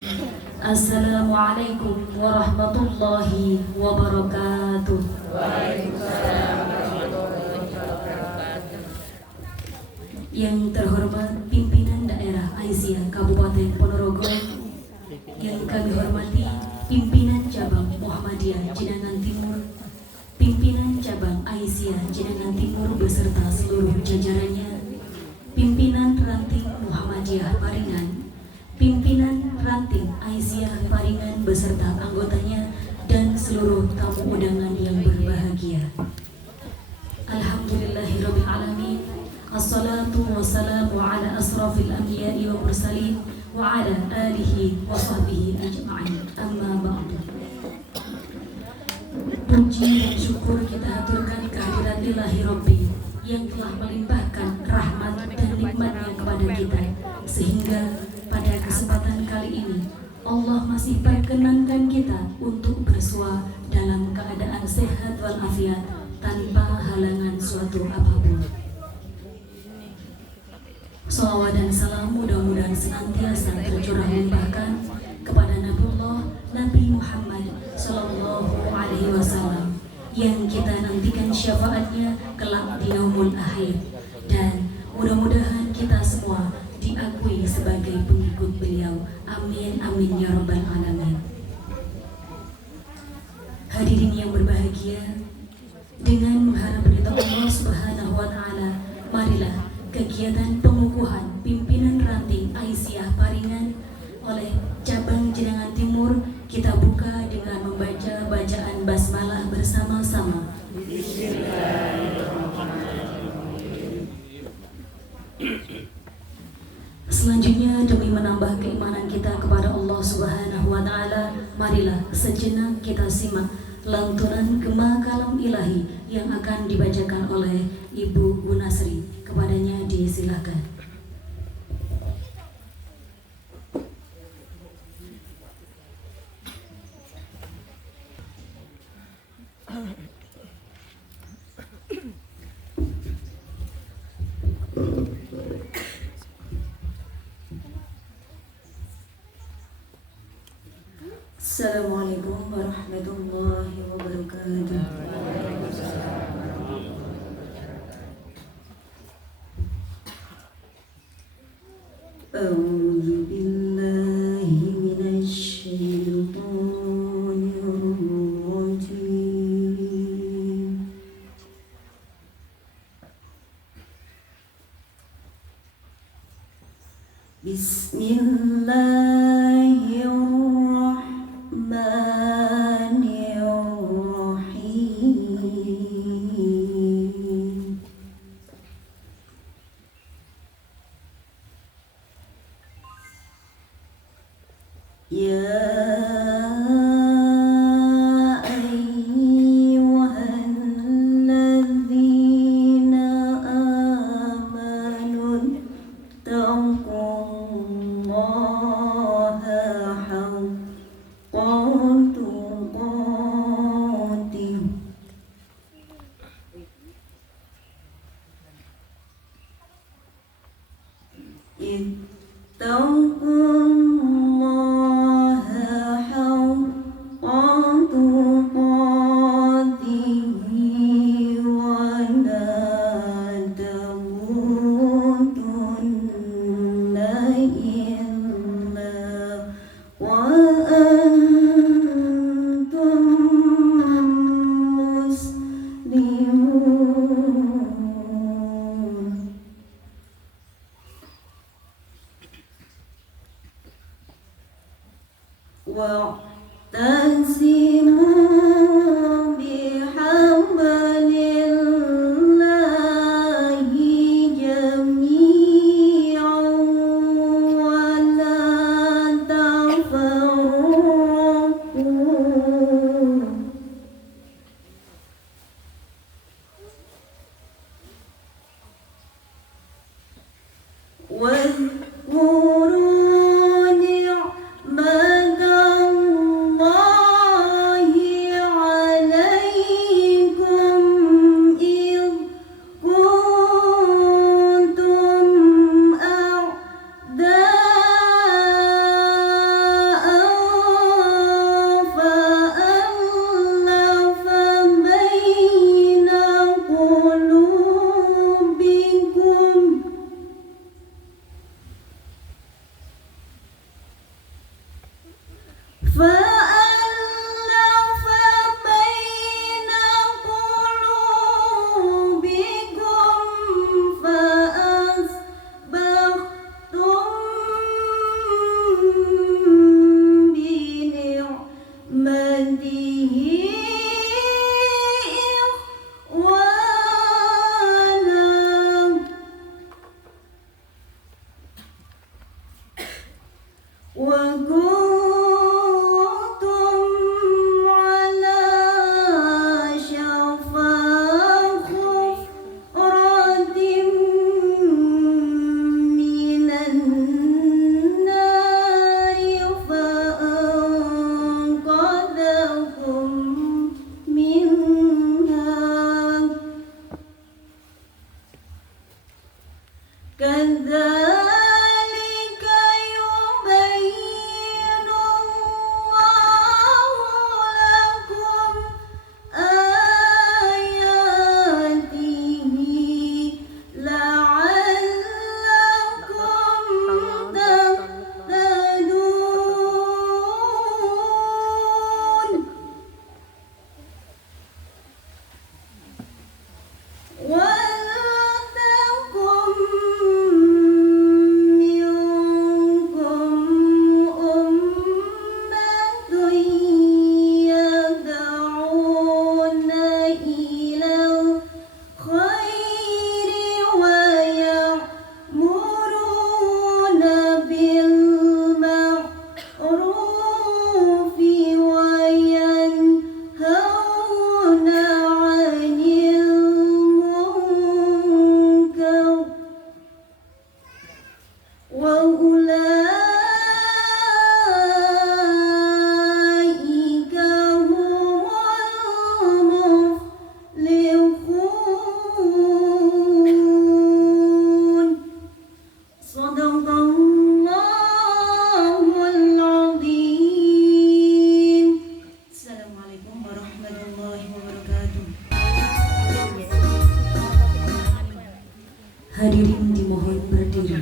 Assalamualaikum warahmatullahi wabarakatuh. Waalaikumsalam warahmatullahi wabarakatuh. Yang terhormat pimpinan daerah Aisyah Kabupaten Ponorogo, yang kami hormati pimpinan cabang Muhammadiyah Jenangan Timur, pimpinan cabang Aisyah Jenangan Timur beserta seluruh jajarannya, pimpinan ranting Muhammadiyah Paringan, pimpinan ranting Aisyah Paringan beserta anggotanya, dan seluruh tamu undangan yang berbahagia. Alhamdulillahirabbil alamin. Assalatu wassalamu ala asrafil anbiya'i wa mursalin wa ala alihi wa sahbihi ajma'in. Amma ba'du. Puji dan syukur kita haturkan kehadirat Ilahi Rabbi yang telah melimpahkan rahmat dan nikmatnya kepada kita, sehingga pada kesempatan kali ini Allah masih perkenankan kita untuk bersua dalam keadaan sehat walafiat tanpa halangan suatu apapun. Salawat dan salam mudah-mudahan senantiasa tercurah limpahkan kepada Nabi Muhammad Sallallahu Alaihi Wasallam yang kita nantikan syafaatnya kelak di yaumul akhir, dan mudah-mudahan kita semua diakui sebagai pengikut beliau. Amin amin ya rabbal alamin. Hadirin yang berbahagia, dengan mengharap ridha Allah Subhanahu wa taala, marilah kegiatan pengukuhan pimpinan ranting Aisyah Paringan oleh cabang Jenangan Timur kita buka dengan membaca bacaan basmalah bersama-sama. Selanjutnya, demi menambah keimanan kita kepada Allah Subhanahu wa taala, marilah sejenak kita simak lantunan Gema Kalam Ilahi yang akan dibacakan oleh Ibu Gunasri. Kepadanya disilakan. Assalamualaikum warahmatullahi wabarakatuh. A'udzu billahi minasy syaithanir rajim. Bismillahirrahmanirrahim. Ya ayyuhalladzina amanu taqullaha haqqa tuqatih wa'tasimu bihablillahi jami'an wa la tafarraqu. واذكروا نعمة الله فألف بين قلوبكم فأصبحتم بنعمته إخوانا وكنتم على شفا حفرة من النار فأنقذكم منها كذلك يبين الله لكم آياته لعلكم تهتدون ولتكن منكم أمة يدعون إلى الخير ويأمرون بالمعروف وينهون عن المنكر وأولئك هم المفلحون صدق الله العظيم. Assalamualaikum warahmatullahi wabarakatuh. Hadirin dimohon berdiri.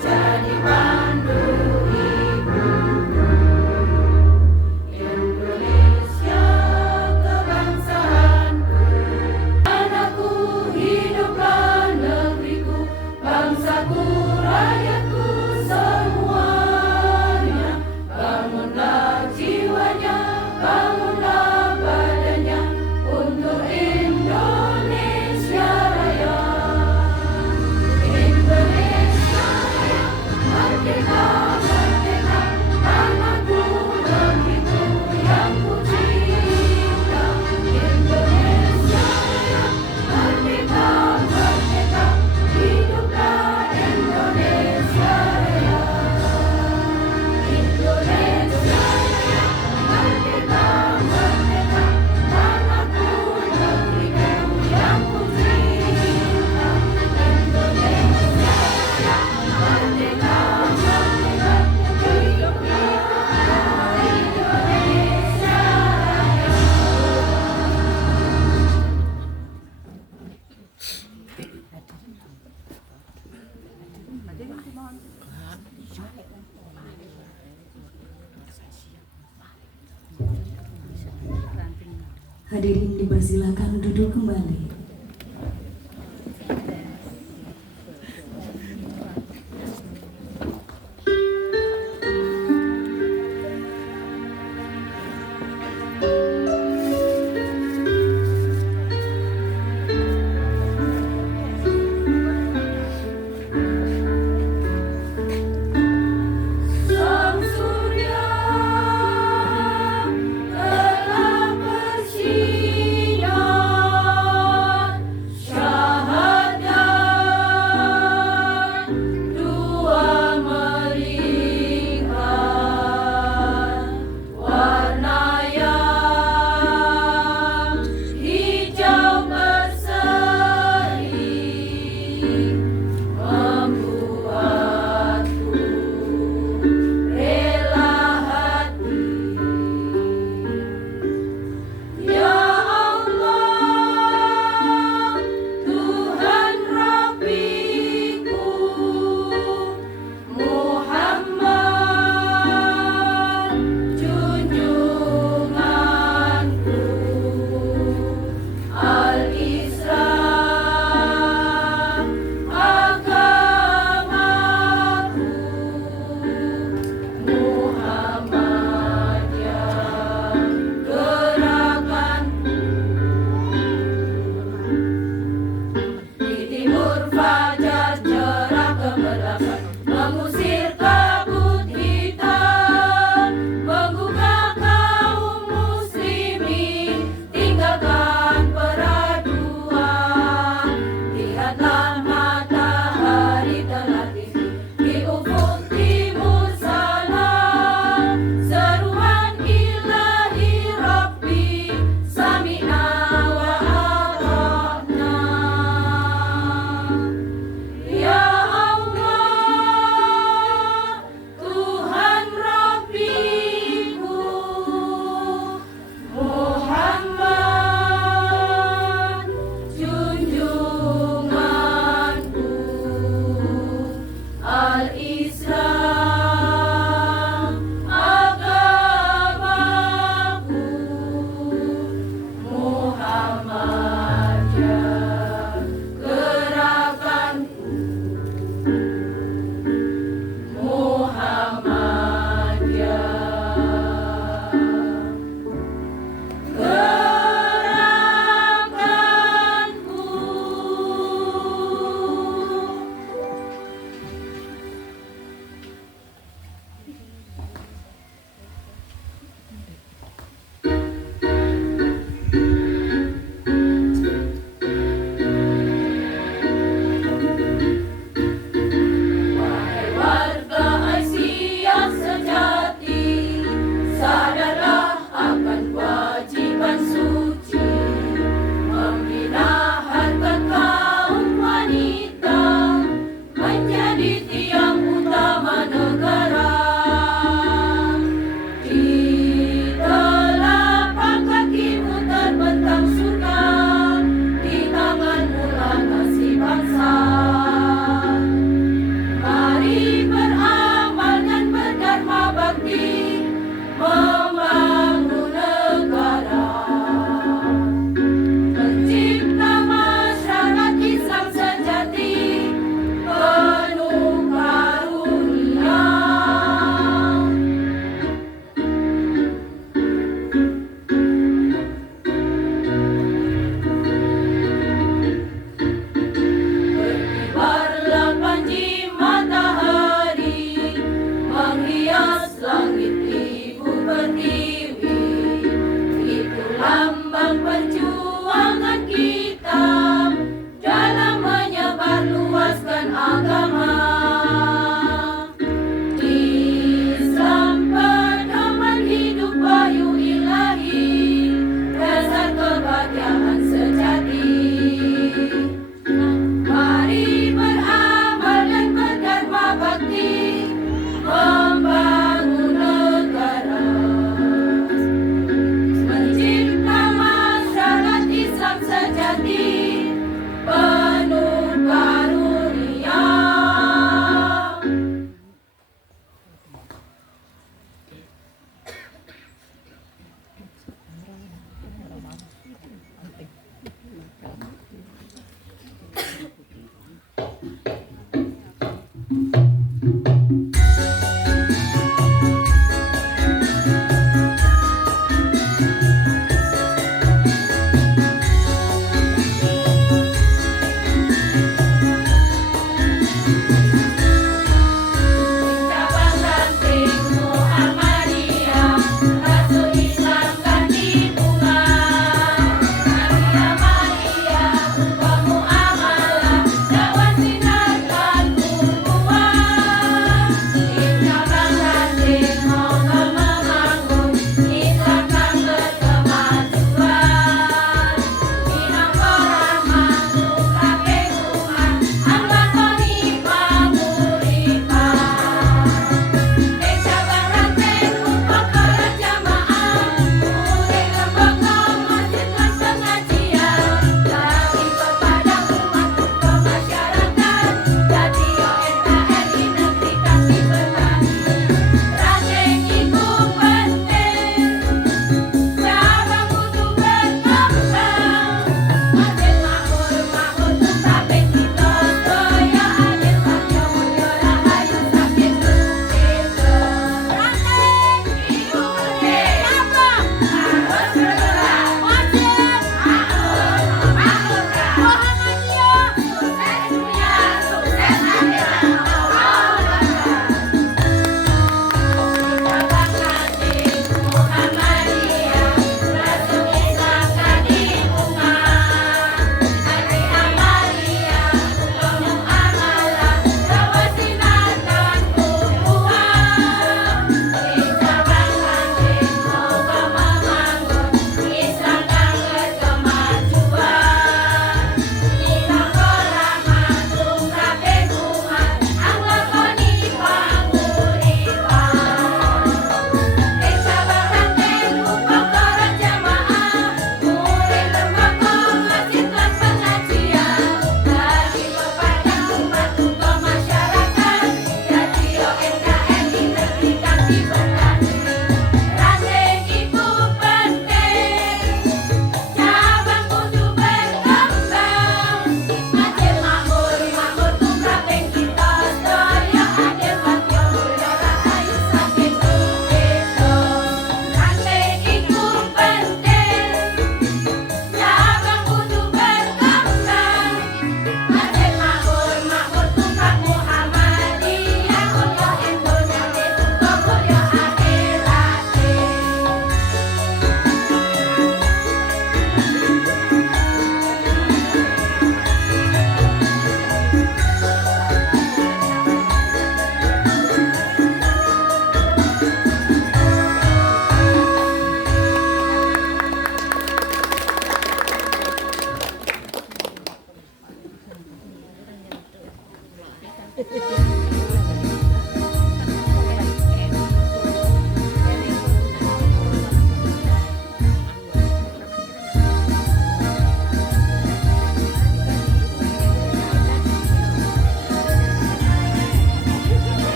Jadi pandu Hadirin dipersilakan duduk kembali. Sang surya telah bersinar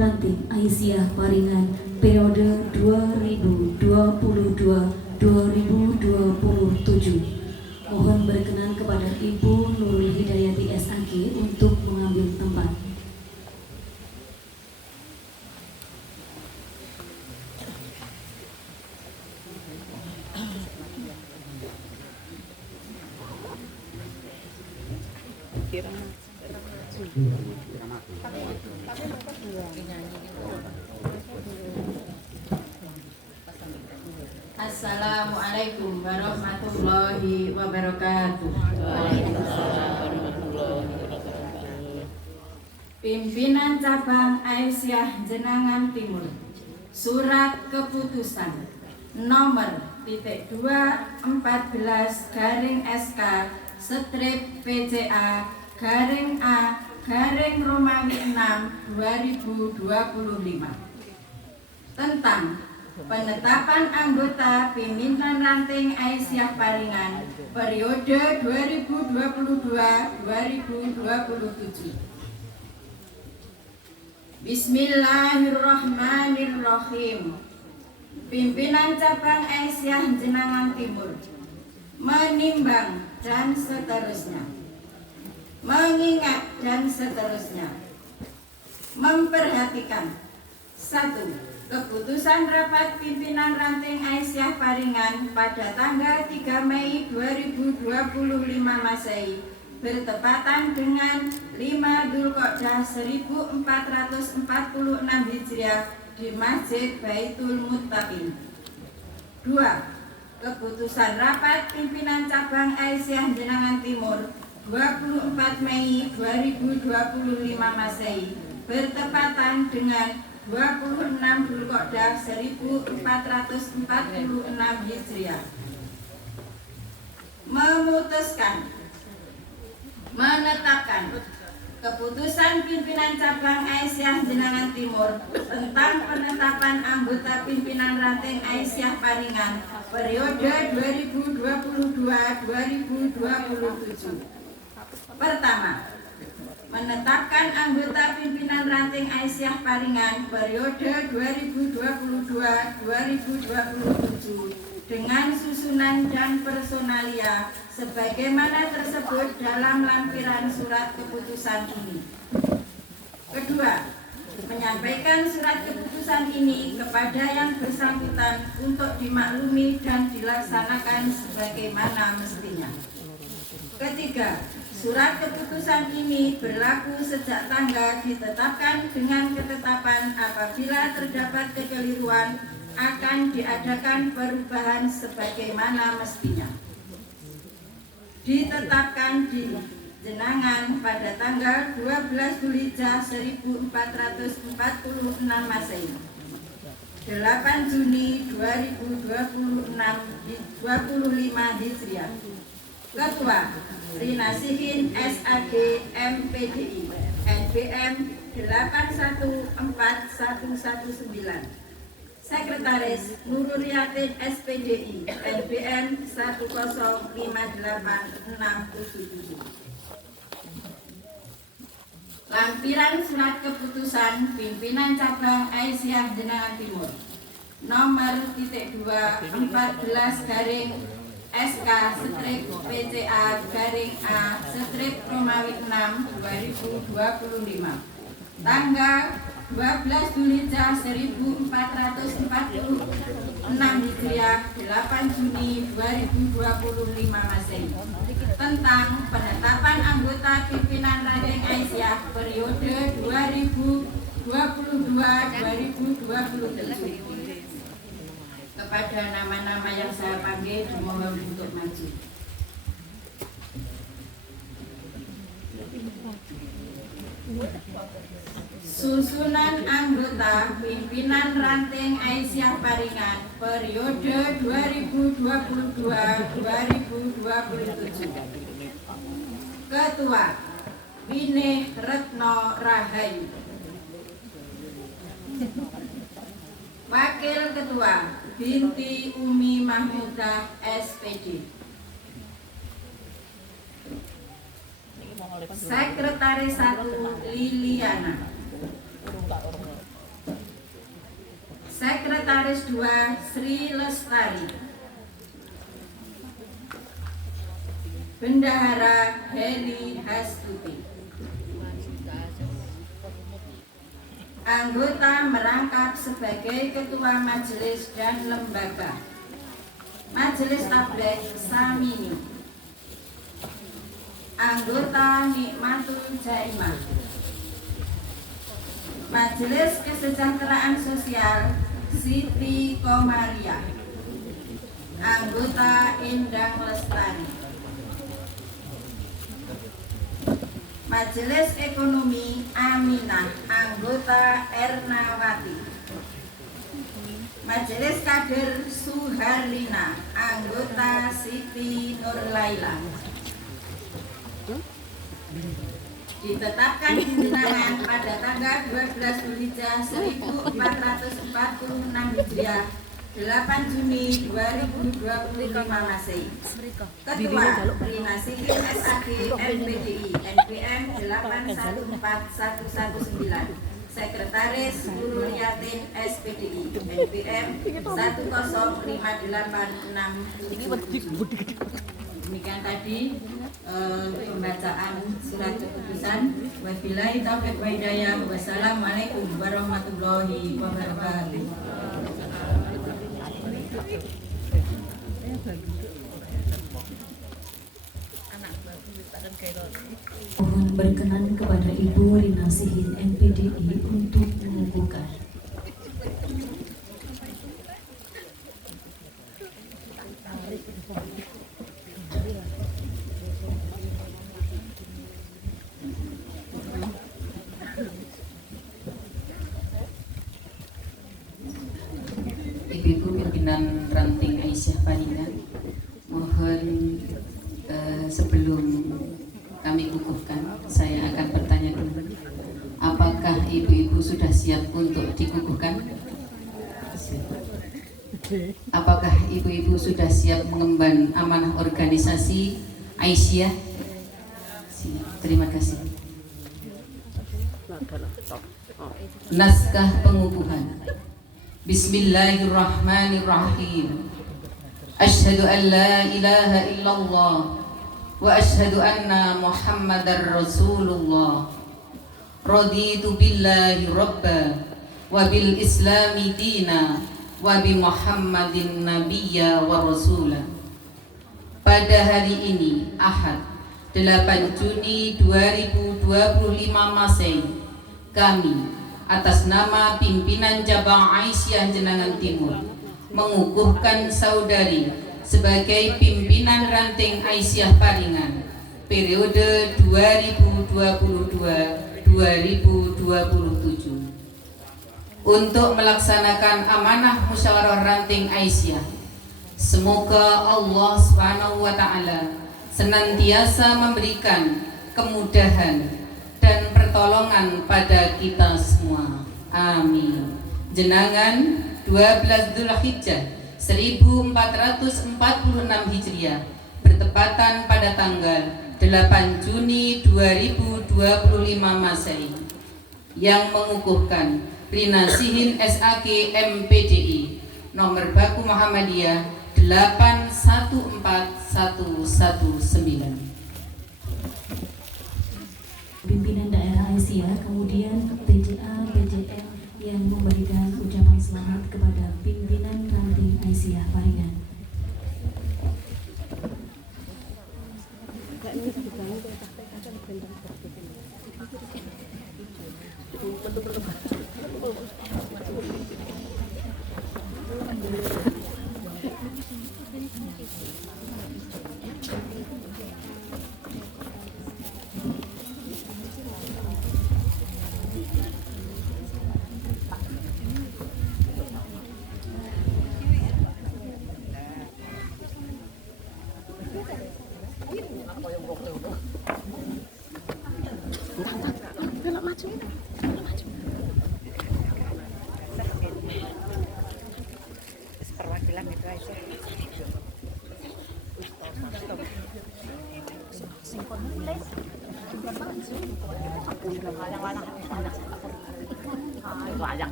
Ranting Aisyah Paringan periode 2022-2027. Mohon berkenan kepada Ibu Nurul Hidayati SAG untuk mengambil tempat. Assalamualaikum warahmatullahi wabarakatuh. Pimpinan Cabang Aisyah Jenangan Timur, Surat Keputusan nomor .214/SK PCA A/Romawi 6 2025 tentang penetapan anggota pimpinan ranting Aisyah Paringan periode 2022-2027. Bismillahirrahmanirrahim. Pimpinan Cabang Aisyah Jenangan Timur menimbang dan seterusnya, mengingat dan seterusnya, memperhatikan: 1. Keputusan rapat pimpinan ranting Aisyah Paringan pada tanggal 3 Mei 2025 Masehi bertepatan dengan 5 Dzulqa'dah 1446 Hijriah di Masjid Baitul Muttaqin. 2. Keputusan rapat pimpinan cabang Aisyah Jenangan Timur 24 Mei 2025 Masehi bertepatan dengan 26 Dzulqa'dah 1446 Hijriah. Memutuskan, menetapkan keputusan pimpinan cabang Aisyah Jenangan Timur tentang penetapan anggota pimpinan ranting Aisyah Paringan periode 2022-2027. Pertama, menetapkan anggota pimpinan ranting Aisyah Paringan periode 2022-2027 dengan susunan dan personalia sebagaimana tersebut dalam lampiran surat keputusan ini. Kedua, menyampaikan surat keputusan ini kepada yang bersangkutan untuk dimaklumi dan dilaksanakan sebagaimana mestinya. Ketiga, surat keputusan ini berlaku sejak tanggal ditetapkan dengan ketetapan apabila terdapat kekeliruan akan diadakan perubahan sebagaimana mestinya. Ditetapkan di Jenangan pada tanggal 12 Dzulhijjah 1446 Masehi, 8 Juni 2025 Hijriah. Ketua Rinasihin SAG MPDI NBM 814119. Sekretaris Nururiyatin SPDI NBM 1058677. Lampiran surat keputusan pimpinan cabang Aisyah Jenangan Timur nomor .214/SK PCA A/Romawi 6 2025 tanggal 12 Dzulhijjah 1446 Hijriah 8 Juni 2025 Masehi tentang penetapan anggota pimpinan ranting Aisyah periode 2022-2027. Kepada nama-nama yang saya panggil dimohon untuk maju. Susunan anggota pimpinan ranting Aisyah Paringan periode 2022-2027. Ketua Binih Retno Rahayu. Wakil Ketua Binti Umi Mahmudah SPD. Sekretaris 1 Liliana. Sekretaris 2 Sri Lestari, Bendahara Heri Hastuti. Anggota merangkap sebagai Ketua Majelis dan Lembaga Majelis Tabligh Samini. Anggota Nikmatul Jaimah, Majelis Kesejahteraan Sosial Siti Komaria. Anggota Endang Lestari, Majelis Ekonomi Aminah. Anggota Ernawati. Majelis Kader Suharlina. Anggota Siti Nurlaila. Ditetapkan pimpinan pada tanggal 12 Dzulhijjah 1446 Hijriah 8 Juni 2025 Masehi. Ketua Rina Sikin SAG MPDI NPM 814119. Sekretaris Nurul Yatin SPDI NPM 10586. Demikian tadi pembacaan surat keputusan. Wabillahi taufiq wa hidayah. Wassalamualaikum warahmatullahi wabarakatuh. Mohon berkenan kepada Ibu Rina Sihin MPDI untuk mengukuhkan. Ibu-ibu pimpinan ranting Aisyah Paningan, mohon sebelum kami kukuhkan, saya akan bertanya dulu, apakah ibu-ibu sudah siap untuk dikukuhkan? Apakah ibu-ibu sudah siap mengemban amanah organisasi Aisyah? Terima kasih. Naskah pengukuhan. Bismillahirrahmanirrahim. Asyhadu an la ilaha illallah wa asyhadu anna Muhammadar Rasulullah. Raditu billahi rabba wa bil islami dina wa bi Muhammadin nabiyya wa rasula. Pada hari ini Ahad 8 Juni 2025 Masehi, kami atas nama pimpinan cabang Aisyah Jenangan Timur mengukuhkan saudari sebagai pimpinan ranting Aisyah Paringan periode 2022-2027 untuk melaksanakan amanah musyawarah ranting Aisyah. Semoga Allah Subhanahu wa taala senantiasa memberikan kemudahan dan pertolongan pada kita semua. Amin. Jenangan 12 Dzulhijjah 1446 Hijriah bertepatan pada tanggal 8 Juni 2025 Masehi, yang mengukuhkan Rina Sihin SAG MPDI nomor baku Muhammadiyah 814119. Pimpinan daerah Aisyah, kemudian TJA PJM yang memberikan ucapan selamat kepada pimpinan ranting Aisyah Paringan.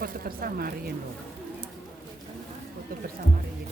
Foto bersama Rian loh. Foto bersama Rian.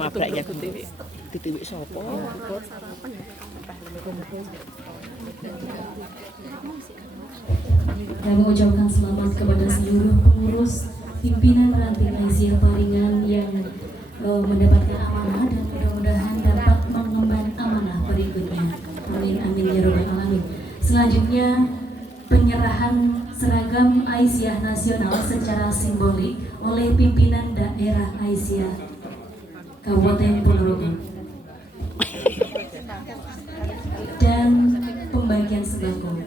Mabrak ya ditiwik sapa? Kami mengucapkan selamat kepada seluruh pengurus pimpinan ranting Aisyah Paringan yang mendapatkan amanah dan mudah-mudahan dapat mengemban amanah berikutnya. Amin amin ya rabbal alamin. Selanjutnya penyerahan seragam Aisyah nasional secara simbolik oleh pimpinan daerah Aisyah Kabupaten Ponorogo dan pembagian sembako.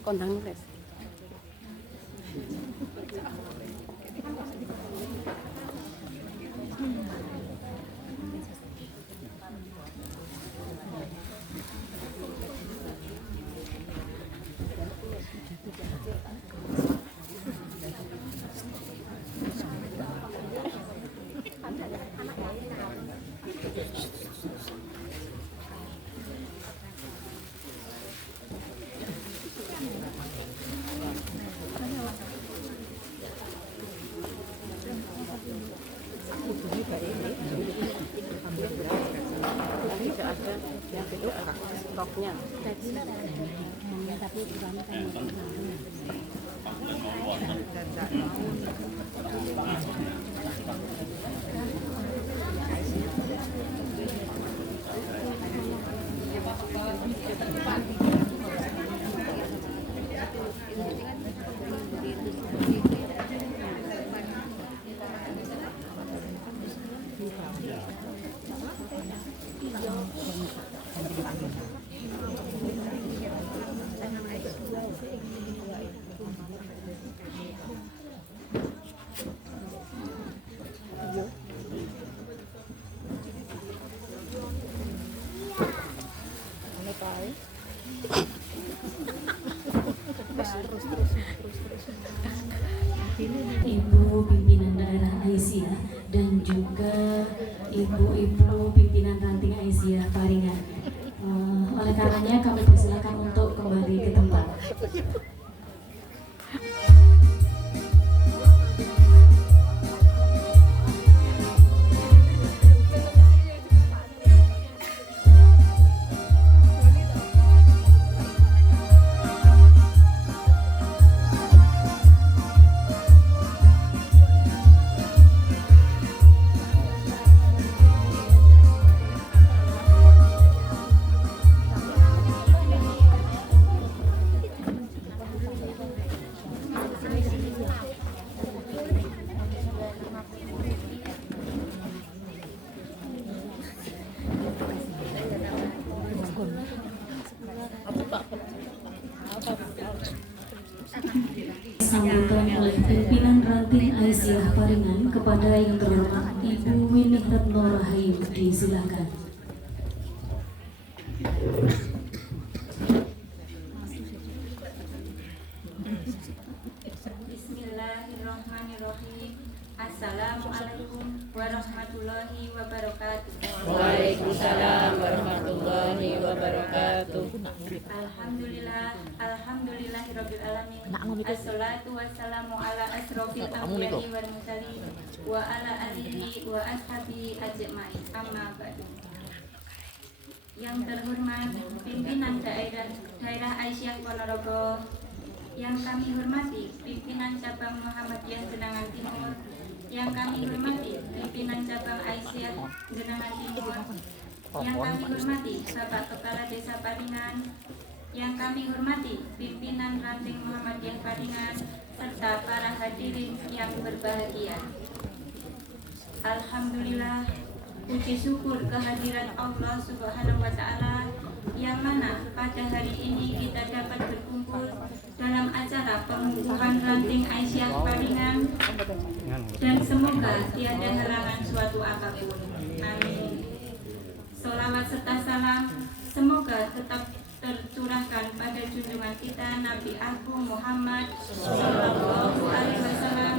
Kondang nulis. Stoknya. Ibu pimpinan daerah Aisyah dan juga ibu-ibu pimpinan ranting Aisyah Paringan. Oleh karenanya kami persilakan untuk kembali ke tempat. Aisyah Paringan kepada yang terhormat Ibu Winih Retno Rahayu, disilakan. Bismillahirrahmanirrahim. Assalamualaikum warahmatullahi wabarakatuh. Waalaikumsalam warahmatullahi wabarakatuh. Alhamdulillahirabbil alamin. Assalatu wassalamu ala asrofil anbiya'i wal mursalin wa ala alihi wa ashabihi ajmain. Amma ba'du. Yang terhormat pimpinan daerah Aisyah Ponorogo, yang kami hormati pimpinan cabang Muhammadiyah Genangan Timur, yang kami hormati pimpinan cabang Aisyah Genangan Timur, yang kami hormati Bapak Kepala Desa Paringan, yang kami hormati pimpinan ranting Muhammadiyah Paringan, serta para hadirin yang berbahagia. Alhamdulillah, puji syukur kehadiran Allah Subhanahu wa Ta'ala, yang mana pada hari ini kita dapat berkumpul dalam acara pengukuhan ranting Aisyah Paringan, dan semoga tiada halangan suatu apapun. Amin. Sholawat serta salam semoga tetap tercurahkan pada junjungan kita Nabi Agung Muhammad Sallallahu Alaihi Wasallam,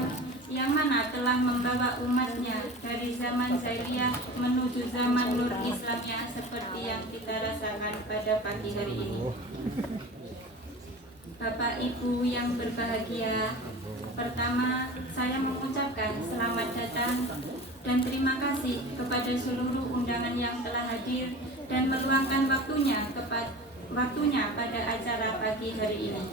yang mana telah membawa umatnya dari zaman jahiliyah menuju zaman nur Islamnya seperti yang kita rasakan pada pagi hari ini. Bapak Ibu yang berbahagia, pertama saya mengucapkan selamat datang dan terima kasih kepada seluruh undangan yang telah hadir dan meluangkan waktunya pada acara pagi hari ini.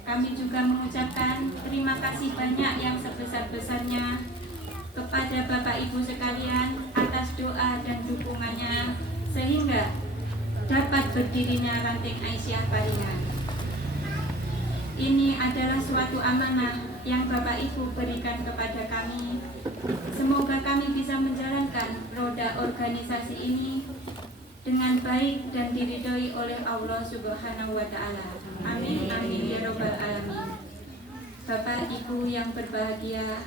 Kami juga mengucapkan terima kasih banyak yang sebesar-besarnya kepada Bapak Ibu sekalian atas doa dan dukungannya sehingga dapat berdirinya ranting Aisyah Paringan. Ini adalah suatu amanah yang Bapak Ibu berikan kepada kami. Semoga kami bisa menjalankan roda organisasi ini dengan baik dan diridhoi oleh Allah Subhanahu wa Ta'ala. Amin amin ya robbal alamin. Bapak Ibu yang berbahagia,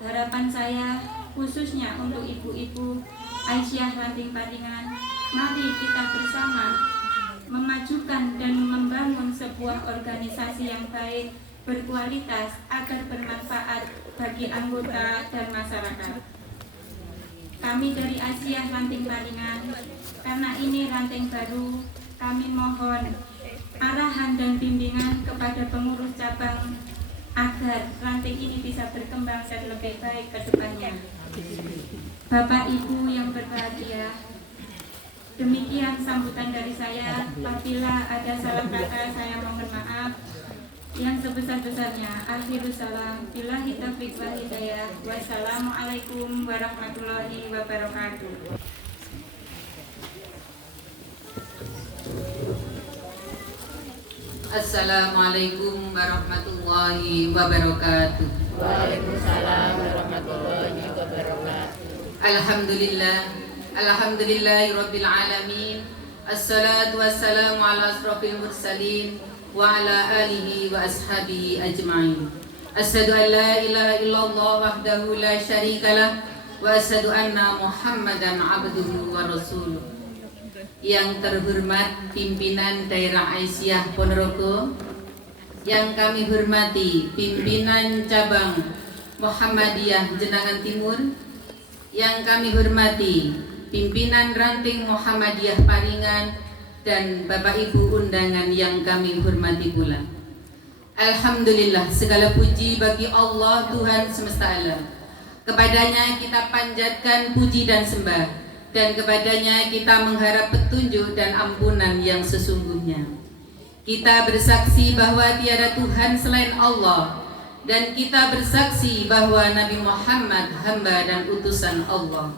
harapan saya khususnya untuk ibu-ibu Aisyah Ranting Paringan, mari kita bersama memajukan dan membangun sebuah organisasi yang baik, berkualitas, agar bermanfaat bagi anggota dan masyarakat. Kami dari Aisyah Ranting Paringan, karena ini ranting baru, kami mohon arahan dan bimbingan kepada pengurus cabang agar ranting ini bisa berkembang dan lebih baik ke depannya. Bapak Ibu yang berbahagia, demikian sambutan dari saya. Apabila ada salah kata, saya mohon maaf yang sebesar-besarnya. Akhirus salam, billahi taufiq wal hidayah. Wassalamualaikum warahmatullahi wabarakatuh. Assalamualaikum warahmatullahi wabarakatuh. Waalaikumsalam warahmatullahi wabarakatuh. Alhamdulillahi rabbil alamin. Assalatu wassalamu ala asrofil mursalin wa ala alihi wa ashabihi ajma'in. Asyhadu an la ilaha illallah wahdahu la syarikalah wa asyhadu anna Muhammadan abduhu wa rasuluh. Yang terhormat pimpinan daerah Aisyah Ponorogo, yang kami hormati pimpinan cabang Muhammadiyah Genangan Timur, yang kami hormati pimpinan ranting Muhammadiyah Paringan, dan Bapak Ibu undangan yang kami hormati pula. Alhamdulillah, segala puji bagi Allah Tuhan semesta alam. Kepadanya kita panjatkan puji dan sembah, dan kepadanya kita mengharap petunjuk dan ampunan yang sesungguhnya. Kita bersaksi bahwa tiada Tuhan selain Allah, dan kita bersaksi bahwa Nabi Muhammad hamba dan utusan Allah.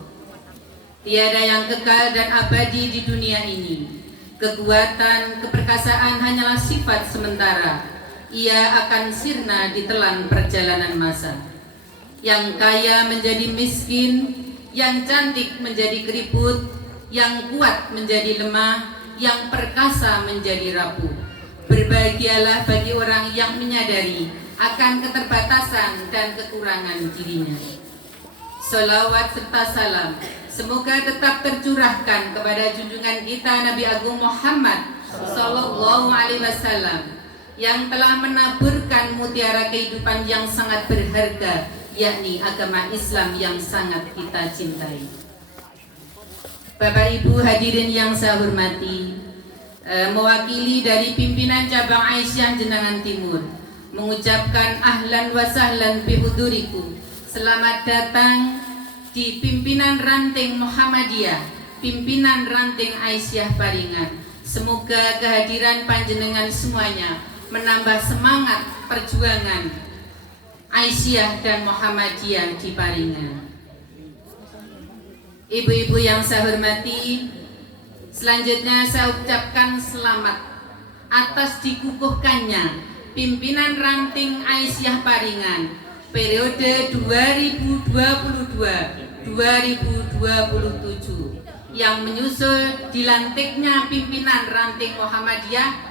Tiada yang kekal dan abadi di dunia ini. Kekuatan, keperkasaan hanyalah sifat sementara. Ia akan sirna di telan perjalanan masa. Yang kaya menjadi miskin, yang cantik menjadi keriput, yang kuat menjadi lemah, yang perkasa menjadi rapuh. Berbahagialah bagi orang yang menyadari akan keterbatasan dan kekurangan dirinya. Salawat serta salam semoga tetap tercurahkan kepada junjungan kita Nabi Agung Muhammad Sallallahu Alaihi Wasallam yang telah menaburkan mutiara kehidupan yang sangat berharga, yakni agama Islam yang sangat kita cintai. Bapak Ibu hadirin yang saya hormati, mewakili dari pimpinan cabang Aisyah Jenangan Timur mengucapkan ahlan wa sahlan bihudurikum. Selamat datang di pimpinan ranting Muhammadiyah, pimpinan ranting Aisyah Paringan. Semoga kehadiran panjenengan semuanya menambah semangat perjuangan Aisyah dan Muhammadiyah di Paringan. Ibu-ibu yang saya hormati, selanjutnya saya ucapkan selamat atas dikukuhkannya pimpinan ranting Aisyah Paringan periode 2022-2027 yang menyusul dilantiknya pimpinan ranting Muhammadiyah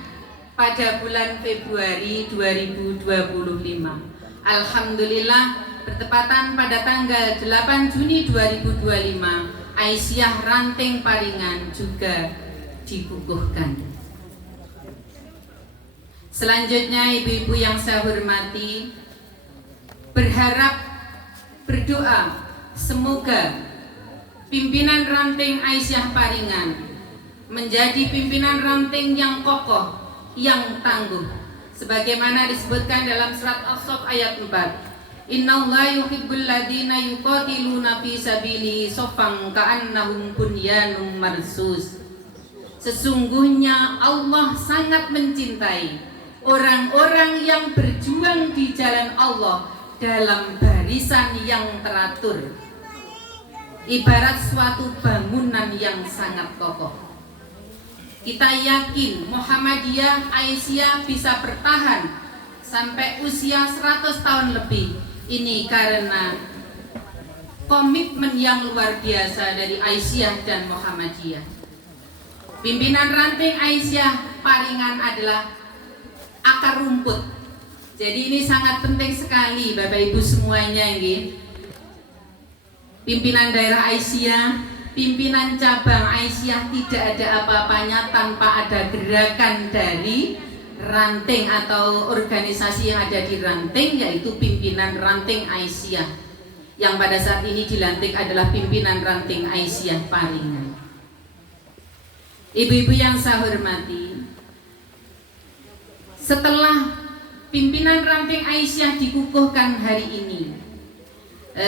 pada bulan Februari 2025. Alhamdulillah, bertepatan pada tanggal 8 Juni 2025, Aisyah ranting Paringan juga dikukuhkan. Selanjutnya, ibu-ibu yang saya hormati, berdoa semoga pimpinan ranting Aisyah Paringan menjadi pimpinan ranting yang kokoh, yang tangguh, sebagaimana disebutkan dalam surat As-Saff ayat 4. Innallaha yuhibbul ladzina yuqatiluna fi sabilihi shaffan ka'annahum bunyanun marsus. Sesungguhnya Allah sangat mencintai orang-orang yang berjuang di jalan Allah dalam barisan yang teratur, ibarat suatu bangunan yang sangat kokoh. Kita yakin Muhammadiyah Aisyah bisa bertahan sampai usia 100 tahun lebih. Ini karena komitmen yang luar biasa dari Aisyah dan Muhammadiyah. Pimpinan ranting Aisyah Paringan adalah akar rumput. Jadi ini sangat penting sekali Bapak Ibu semuanya ini. Pimpinan daerah Aisyah, pimpinan cabang Aisyah tidak ada apa-apanya tanpa ada gerakan dari ranting atau organisasi yang ada di ranting, yaitu pimpinan ranting Aisyah. Yang pada saat ini dilantik adalah pimpinan ranting Aisyah Paringan. Ibu-ibu yang saya hormati, setelah pimpinan ranting Aisyah dikukuhkan hari ini,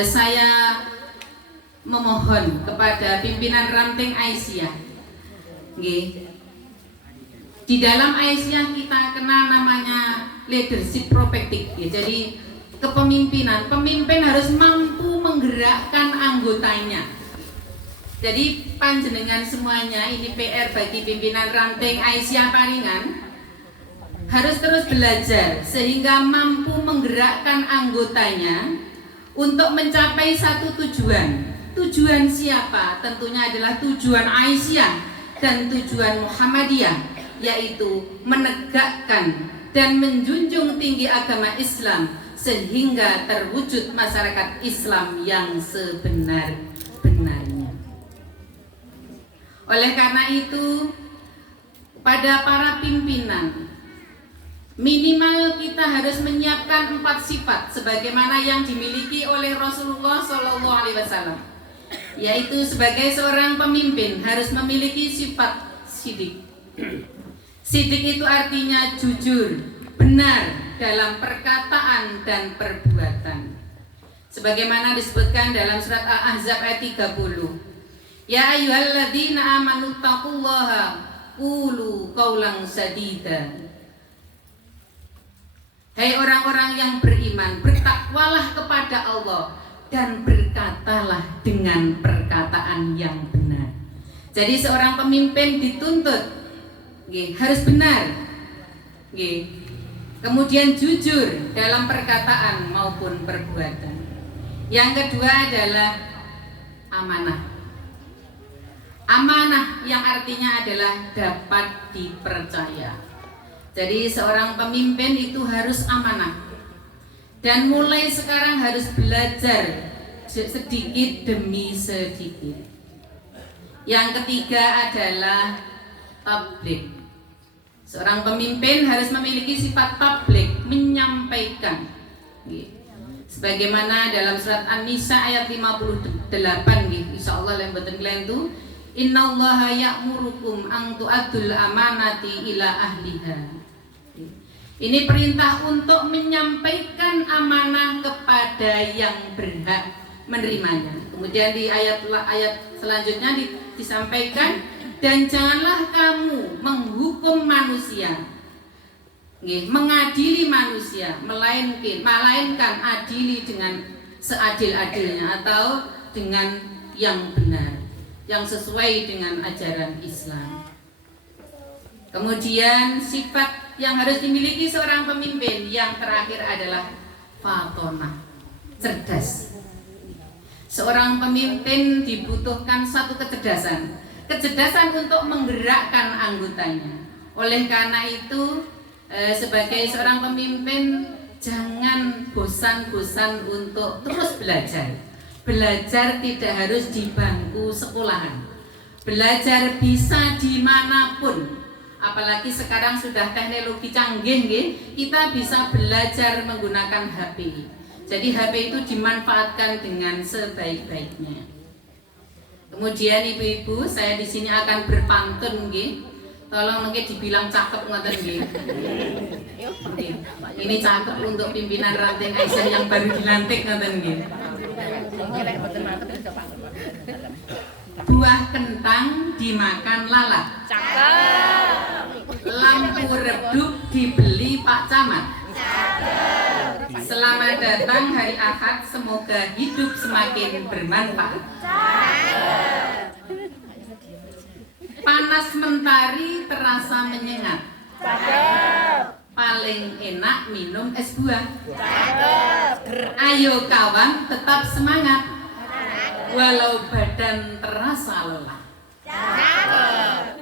saya memohon kepada pimpinan ranting Aisyah, di dalam Aisyah kita kenal namanya leadership propektif, jadi kepemimpinan. Pemimpin harus mampu menggerakkan anggotanya. Jadi panjenengan semuanya, ini PR bagi pimpinan ranting Aisyah Paringan, harus terus belajar sehingga mampu menggerakkan anggotanya untuk mencapai satu tujuan. Tujuan siapa? Tentunya adalah tujuan Aisyah dan tujuan Muhammadiyah, yaitu menegakkan dan menjunjung tinggi agama Islam sehingga terwujud masyarakat Islam yang sebenar-benarnya. Oleh karena itu, pada para pimpinan, minimal kita harus menyiapkan 4 sifat sebagaimana yang dimiliki oleh Rasulullah SAW, yaitu sebagai seorang pemimpin harus memiliki sifat sidik. Sidik itu artinya jujur, benar dalam perkataan dan perbuatan. Sebagaimana disebutkan dalam surat Al-Ahzab ayat 30. Ya ayyuhalladzina amanu taqullaha qulu qaulan sadida. Hai orang-orang yang beriman, bertakwalah kepada Allah dan berkatalah dengan perkataan yang benar. Jadi seorang pemimpin dituntut harus benar, kemudian jujur dalam perkataan maupun perbuatan. Yang kedua adalah amanah. Amanah yang artinya adalah dapat dipercaya. Jadi seorang pemimpin itu harus amanah. dan mulai sekarang harus belajar sedikit demi sedikit. Yang ketiga adalah tabligh. Seorang pemimpin harus memiliki sifat tabligh, menyampaikan. Sebagaimana dalam surat An-Nisa ayat 58, insyaallah yang mboten kelentu, innallaha ya'murukum an tu'addul amanati ila ahliha. Ini perintah untuk menyampaikan amanah kepada yang berhak menerimanya. Kemudian di ayat selanjutnya disampaikan, dan janganlah kamu menghukum manusia, mengadili manusia, melainkan adili dengan seadil-adilnya atau dengan yang benar, yang sesuai dengan ajaran Islam. Kemudian sifat yang harus dimiliki seorang pemimpin yang terakhir adalah fatonah, cerdas. Seorang pemimpin dibutuhkan satu kecerdasan untuk menggerakkan anggotanya. Oleh karena itu, sebagai seorang pemimpin jangan bosan-bosan untuk terus belajar. Belajar tidak harus di bangku sekolahan. Belajar bisa dimanapun. Apalagi sekarang sudah teknologi canggih, kita bisa belajar menggunakan HP. Jadi HP itu dimanfaatkan dengan sebaik-baiknya. Kemudian ibu-ibu, saya di sini akan berpantun, tolong mungkin dibilang cakep ngoten nggih. Ini cakep untuk pimpinan ranting Aisyah yang baru dilantik ngoten nggih. Buah kentang dimakan lalat. Cakep. Lampu redup dibeli Pak Camat. Cakep. Selamat datang hari Ahad, semoga hidup semakin bermanfaat. Cakep. Panas mentari terasa menyengat. Cakep. Paling enak minum es buah. Cakep. Ayo kawan, tetap semangat. Walau badan terasa lelah. Cakep.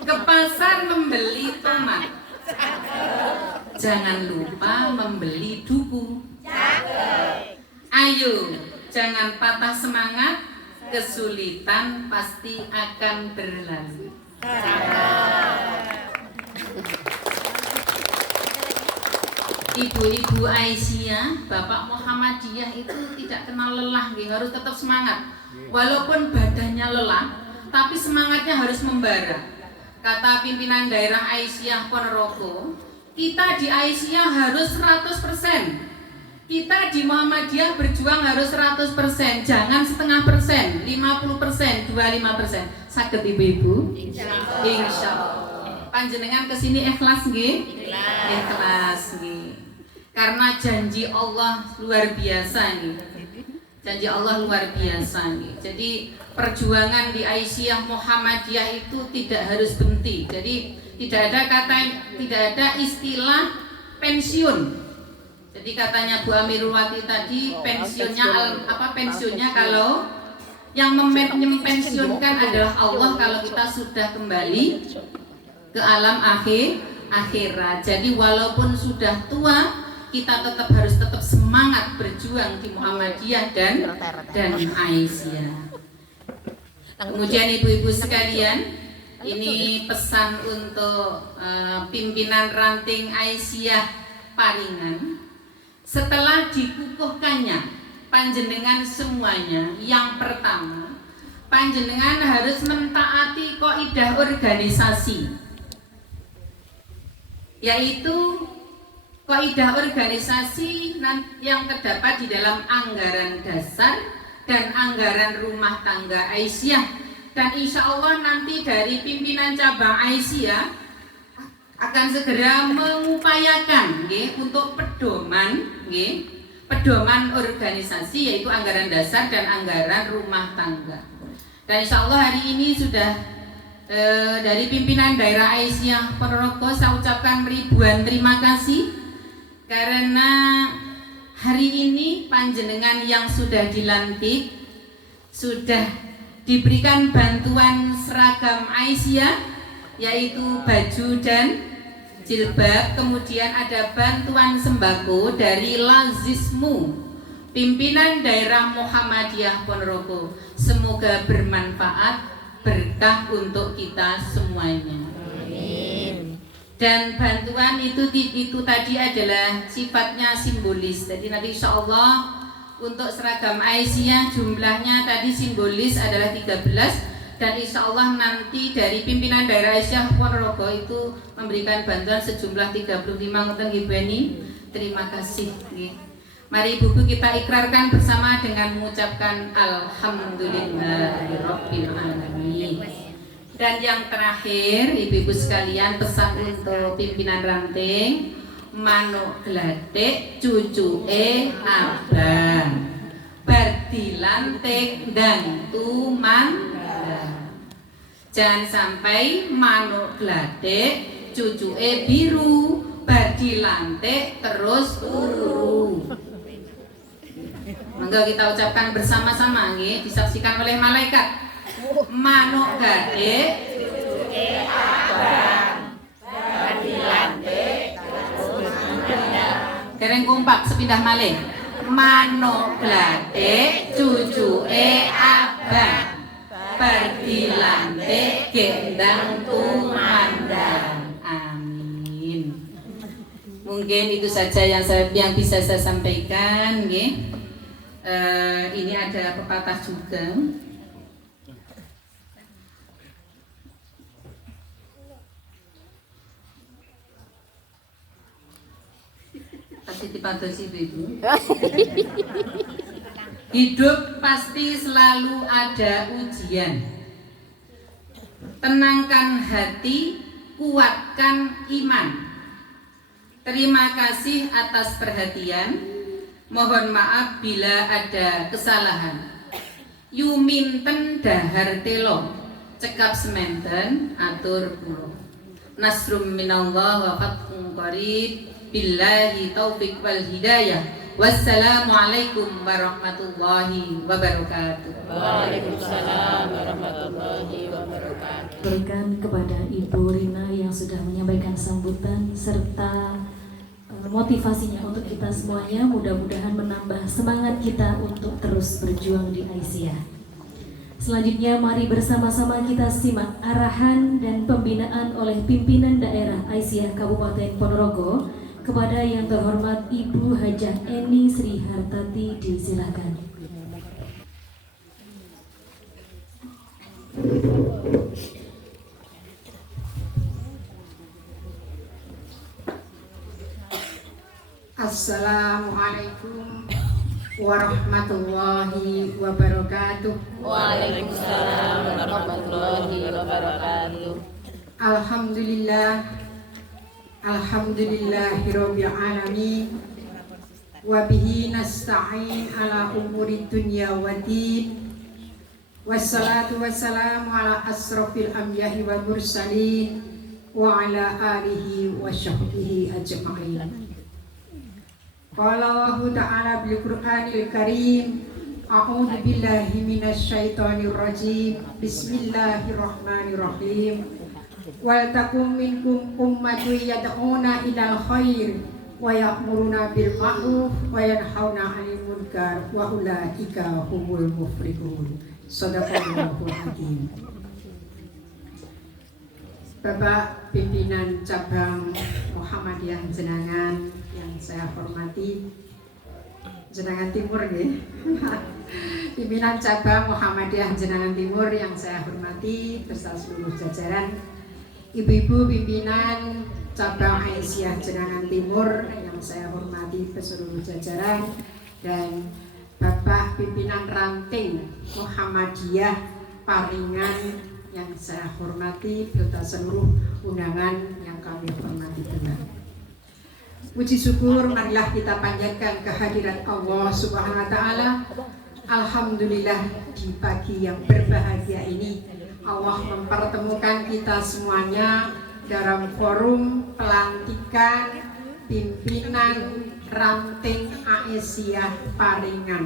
Ke pasar membeli tomat. Cakep. Jangan lupa membeli duku. Cakep. Ayo, jangan patah semangat. Kesulitan pasti akan berlalu. Ibu-ibu Aisyah, Bapak Muhammadiyah itu tidak kenal lelah, harus tetap semangat. Walaupun badannya lelah, tapi semangatnya harus membara. Kata pimpinan daerah Aisyah Ponorogo, kita di Aisyah harus 100%. Kita di Muhammadiyah berjuang harus 100%, jangan setengah persen, 50%, 25%. Saged ibu-ibu? Insyaallah. Panjenengan kesini ikhlas nggih? Ikhlas nggih. Karena janji Allah luar biasa nih. Janji Allah luar biasa nih. Jadi perjuangan di Aisyah Muhammadiyah itu tidak harus berhenti. Jadi tidak ada istilah pensiun. Jadi katanya Bu Amirul Wati tadi, pensiunnya kalau yang mempensiunkan adalah Allah kalau kita sudah kembali ke alam akhirat. Jadi walaupun sudah tua, kita harus tetap semangat berjuang di Muhammadiyah dan Aisyah. Kemudian ibu-ibu sekalian, ini pesan untuk pimpinan ranting Aisyah Paringan. Setelah dikukuhkannya panjenengan semuanya, yang pertama, panjenengan harus mentaati kaidah organisasi, yaitu kaidah organisasi yang terdapat di dalam anggaran dasar dan anggaran rumah tangga Aisyah. Dan insya Allah nanti dari pimpinan cabang Aisyah akan segera mengupayakan untuk pedoman organisasi, yaitu anggaran dasar dan anggaran rumah tangga. Dan insya Allah hari ini sudah dari pimpinan daerah Aisyah Ponorogo saya ucapkan ribuan terima kasih, karena hari ini panjenengan yang sudah dilantik sudah diberikan bantuan seragam Aisyah, yaitu baju jilbab, kemudian ada bantuan sembako dari Lazismu, pimpinan daerah Muhammadiyah Ponorogo. Semoga bermanfaat, berkah untuk kita semuanya. Amin. Dan bantuan itu tadi adalah sifatnya simbolis. Jadi nanti insya Allah untuk seragam Aisyah jumlahnya tadi simbolis adalah 13, dan insya Allah nanti dari pimpinan daerah Aisyah Ponorogo itu memberikan bantuan sejumlah 35 ngoten nggih Beni. Terima kasih nggih. Mari Ibu kita ikrarkan bersama dengan mengucapkan alhamdulillahirabbil alamin. Dan yang terakhir Ibu-ibu sekalian, pesan untuk pimpinan ranting, manuk gladek cucuke abang, bar dilantik ndang tumandang. Jangan sampai manuk gladek cucuke biru, bar dilantik terus turu. Monggo kita ucapkan bersama-sama nggih, disaksikan oleh malaikat. Manuk gladek cucuke abang, bar dilantik dereng kompak sepindah malih. Manuk gladek cucuke abang, bar dilantik gendang tumandang. Amin. Mungkin itu saja yang bisa saya sampaikan nggih. Ini ada pepatah juga. Pasti dipadosi Ibu. Hidup pasti selalu ada ujian. Tenangkan hati, kuatkan iman. Terima kasih atas perhatian. Mohon maaf bila ada kesalahan. Yuminten dahar telo, cekap sementen atur kula. Nasrum minallah wa fathun qarib. Billahi taufiq wal hidayah. Wassalamualaikum warahmatullahi wabarakatuh. Waalaikumsalam warahmatullahi wabarakatuh. Berikan kepada Ibu Rina yang sudah menyampaikan sambutan serta motivasinya untuk kita semuanya. Mudah-mudahan menambah semangat kita untuk terus berjuang di Aisyah. Selanjutnya mari bersama-sama kita simak arahan dan pembinaan oleh pimpinan daerah Aisyah Kabupaten Ponorogo kepada yang terhormat Ibu Hajah Eni Sri Hartati. Disilakan. Assalamualaikum warahmatullahi wabarakatuh. Waalaikumsalam warahmatullahi wabarakatuh. Alhamdulillahirabbil alamin. Wa bihi nasta'in ala umuri dunya waddin. Wassalatu wassalamu ala asrofil anbiya'i wal mursalin wa ala alihi wa sahbihi ajma'in. Qala Allah Ta'ala bil Qur'anil Karim, a'udzu billahi minasyaitonir rajim. Bismillahirrahmanirrahim. Wal takum minkum ummatun yad'una ilal khair wa ya'muruna bil ma'ruf wa yanhauna 'anil munkar wa ulaika humul muflihun. Shadaqallahul azim. Bapak pimpinan cabang Muhammadiyah Jenangan yang saya hormati, Jenangan Timur nggih. Pimpinan cabang Muhammadiyah Jenangan Timur yang saya hormati beserta seluruh jajaran, ibu-ibu pimpinan cabang Aisyah Jenangan Timur yang saya hormati seluruh jajaran, dan Bapak pimpinan ranting Muhammadiyah Paringan yang saya hormati beserta seluruh undangan yang kami hormati benar. Puji syukur marilah kita panjatkan kehadirat Allah Subhanahu wa taala. Alhamdulillah, di pagi yang berbahagia ini Allah mempertemukan kita semuanya dalam forum pelantikan pimpinan ranting Aisyah Paringan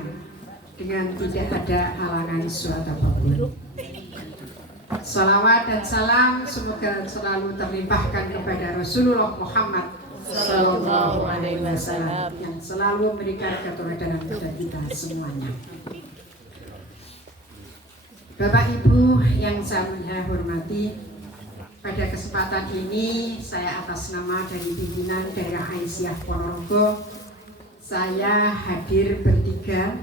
dengan tidak ada halangan suatu apapun. Salawat dan salam semoga selalu terlimpahkan kepada Rasulullah Muhammad Sallallahu Alaihi Wasallam yang selalu memberikan keteladanan kepada kita semuanya. Bapak Ibu yang saya hormati, pada kesempatan ini saya atas nama dari pimpinan daerah Aisyah Ponorogo, saya hadir bertiga.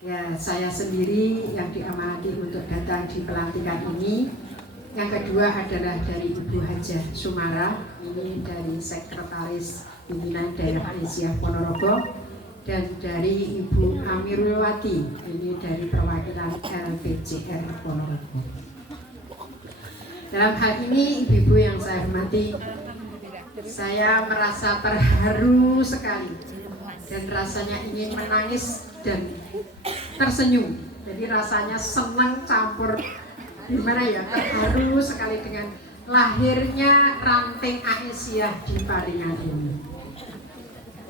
Ya, saya sendiri yang diamanati untuk datang di pelantikan ini. Yang kedua adalah dari Ibu Hajah Sumara, ini dari Sekretaris Pimpinan Daerah Aisyah Ponorogo, dan dari Ibu Amirulwati, ini dari perwakilan LPCR Ponorogo. Dalam hal ini, ibu-ibu yang saya hormati, saya merasa terharu sekali dan rasanya ingin menangis dan tersenyum. Jadi rasanya senang campur gimana ya, terharu sekali dengan lahirnya ranting Aisyah di Paringan ini.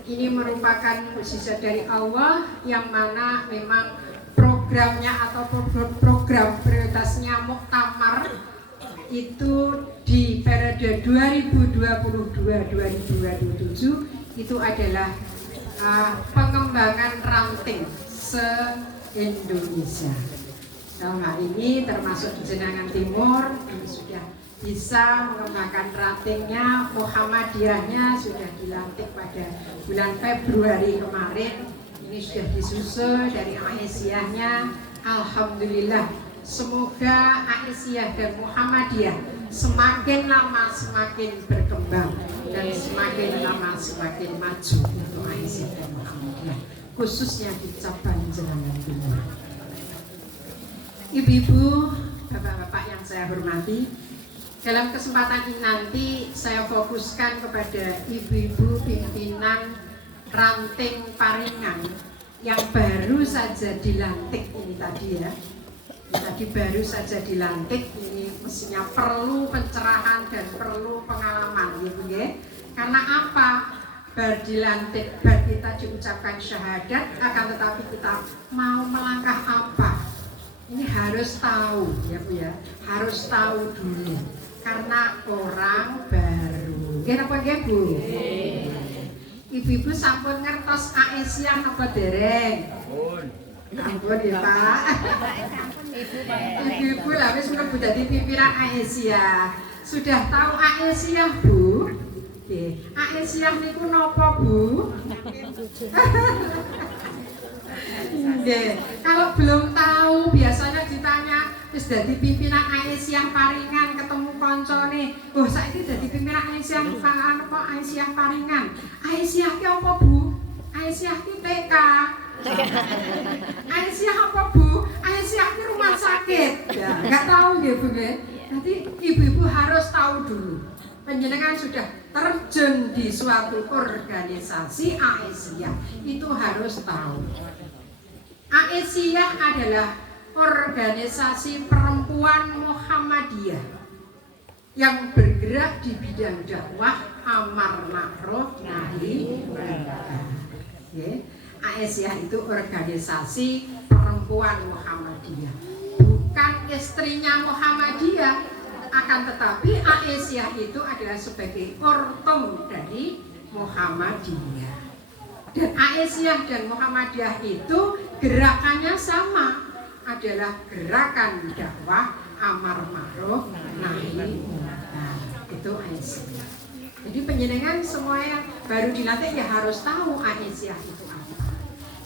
Ini merupakan mukjizat dari Allah yang mana memang programnya atau program prioritasnya Muktamar itu di periode 2022-2027 itu adalah pengembangan ranting se-Indonesia. Dalam hal ini termasuk di Jenangan Timur ini sudah bisa mengembangkan rantingnya. Muhammadiyahnya sudah dilantik pada bulan Februari kemarin. Ini sudah disusul dari Aisyahnya. Alhamdulillah, semoga Aisyah dan Muhammadiyah semakin lama semakin berkembang dan semakin lama semakin maju untuk Aisyah dan Muhammadiyah, khususnya di cabang Jenangan Timur. Ibu-ibu, bapak-bapak yang saya hormati, dalam kesempatan ini nanti saya fokuskan kepada ibu-ibu pimpinan ranting Paringan yang baru saja dilantik ini tadi ya. Tadi baru saja dilantik, ini mestinya perlu pencerahan dan perlu pengalaman gitu ya. Karena apa? Baru dilantik, baru kita diucapkan syahadat, akan tetapi kita mau melangkah apa? Ini harus tahu ya Bu ya, harus tahu dulu karena orang baru. Kenapa nggih Bu? Ibu-ibu sampun ngertos Aisyah napa dereng? Ampun ya Pak. Ibu-ibu lah wis mlebu dadi pimpinan Aisyah. Sudah tahu Aisyah Bu? Nggih. Aisyah niku napa Bu? Nggih. Kalau belum tahu biasanya ditanya wis dadi pimpinan Aisyah Paringan, ketemu koncone, "Oh, saiki dadi pimpinan Aisyah apa Aisyah Paringan?" Aisyah ki apa Bu? Aisyah ki TK. Aisyah apa Bu? Aisyah ki rumah sakit. Ya, enggak tahu nggih Bu nggih. Nanti ibu-ibu harus tahu dulu. Panjenengan sudah terjun di suatu organisasi Aisyah, itu harus tahu. Aisyah adalah organisasi perempuan Muhammadiyah yang bergerak di bidang dakwah amar ma'ruf nahi munkar. Aisyah itu organisasi perempuan Muhammadiyah, bukan istrinya Muhammadiyah, akan tetapi Aisyah itu adalah sebagai ortom dari Muhammadiyah. Dan Aisyah dan Muhammadiyah itu gerakannya sama, adalah gerakan dakwah amar ma'ruf nahi munkar. Itu Aisyah. Jadi penjenengan semua yang baru dilantik ya harus tahu Aisyah itu apa.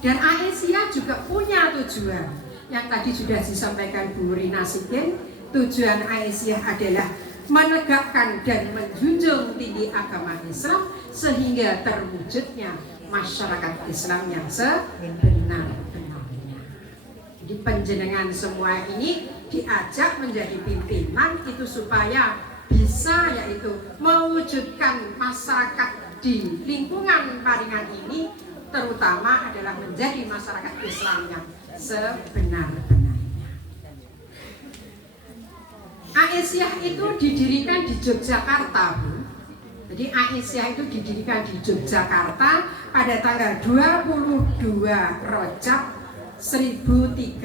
Dan Aisyah juga punya tujuan yang tadi sudah disampaikan Bu Rina Sidin. Tujuan Aisyah adalah menegakkan dan menjunjung tinggi agama Islam sehingga terwujudnya masyarakat Islam yang sebenar-benarnya. Jadi penjenengan semua ini diajak menjadi pimpinan itu supaya bisa yaitu mewujudkan masyarakat di lingkungan Paringan ini, terutama adalah menjadi masyarakat Islam yang sebenar-benarnya. Aisyah itu didirikan di Yogyakarta, Bu. Jadi Aisyah itu didirikan di Yogyakarta pada tanggal 22 Rajab 1335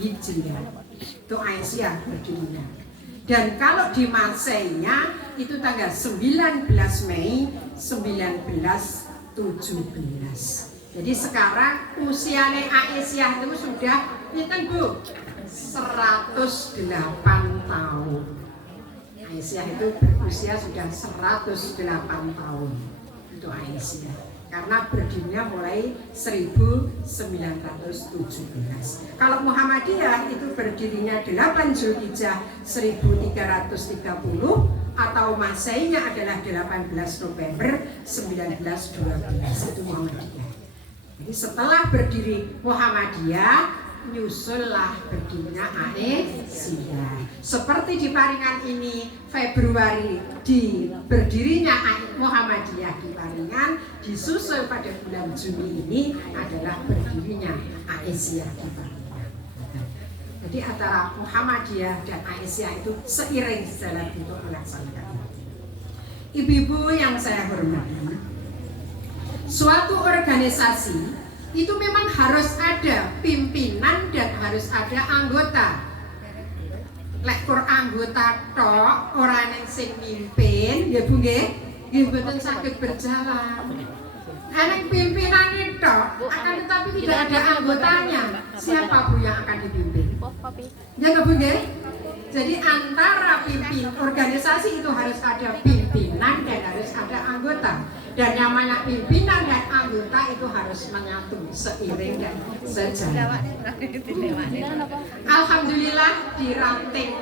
Hijriah. Itu Aisyah berdirinya. Dan kalau di Masainya itu tanggal 19 Mei 1917. Jadi sekarang usianya Aisyah itu sudah pinten Bu? 108 tahun. Aisyah itu berusia sudah 108 tahun. Itu Aisyah. Karena berdirinya mulai 1917. Kalau Muhammadiyah itu berdirinya 8 Zulhijjah 1330 atau Masainya adalah 18 November 1912. Itu Muhammadiyah. Jadi setelah berdiri Muhammadiyah, nyusullah berdirinya Aisyah. Seperti di Paringan ini Februari di berdirinya Muhammadiyah di Paringan, disusul pada bulan Juni ini adalah berdirinya Aisyah di Paringan. Jadi antara Muhammadiyah dan Aisyah itu seiring jalan untuk melaksanakan. Ibu-ibu yang saya hormati, suatu organisasi itu memang harus ada pimpinan dan harus ada anggota. Lek kur anggota tok orang yang sing mimpin, ya Bu nggih, mboten saged berjalan. Anak pimpinan itu akan tetapi tidak ada anggotanya. Siapa Bu yang akan dipimpin? Ya Bu nggih? Jadi antara pimpin organisasi itu harus ada pimpinan dan harus ada anggota. Dan namanya pimpinan dan anggota itu harus menyatu seiring dan sejalan. Alhamdulillah di ranting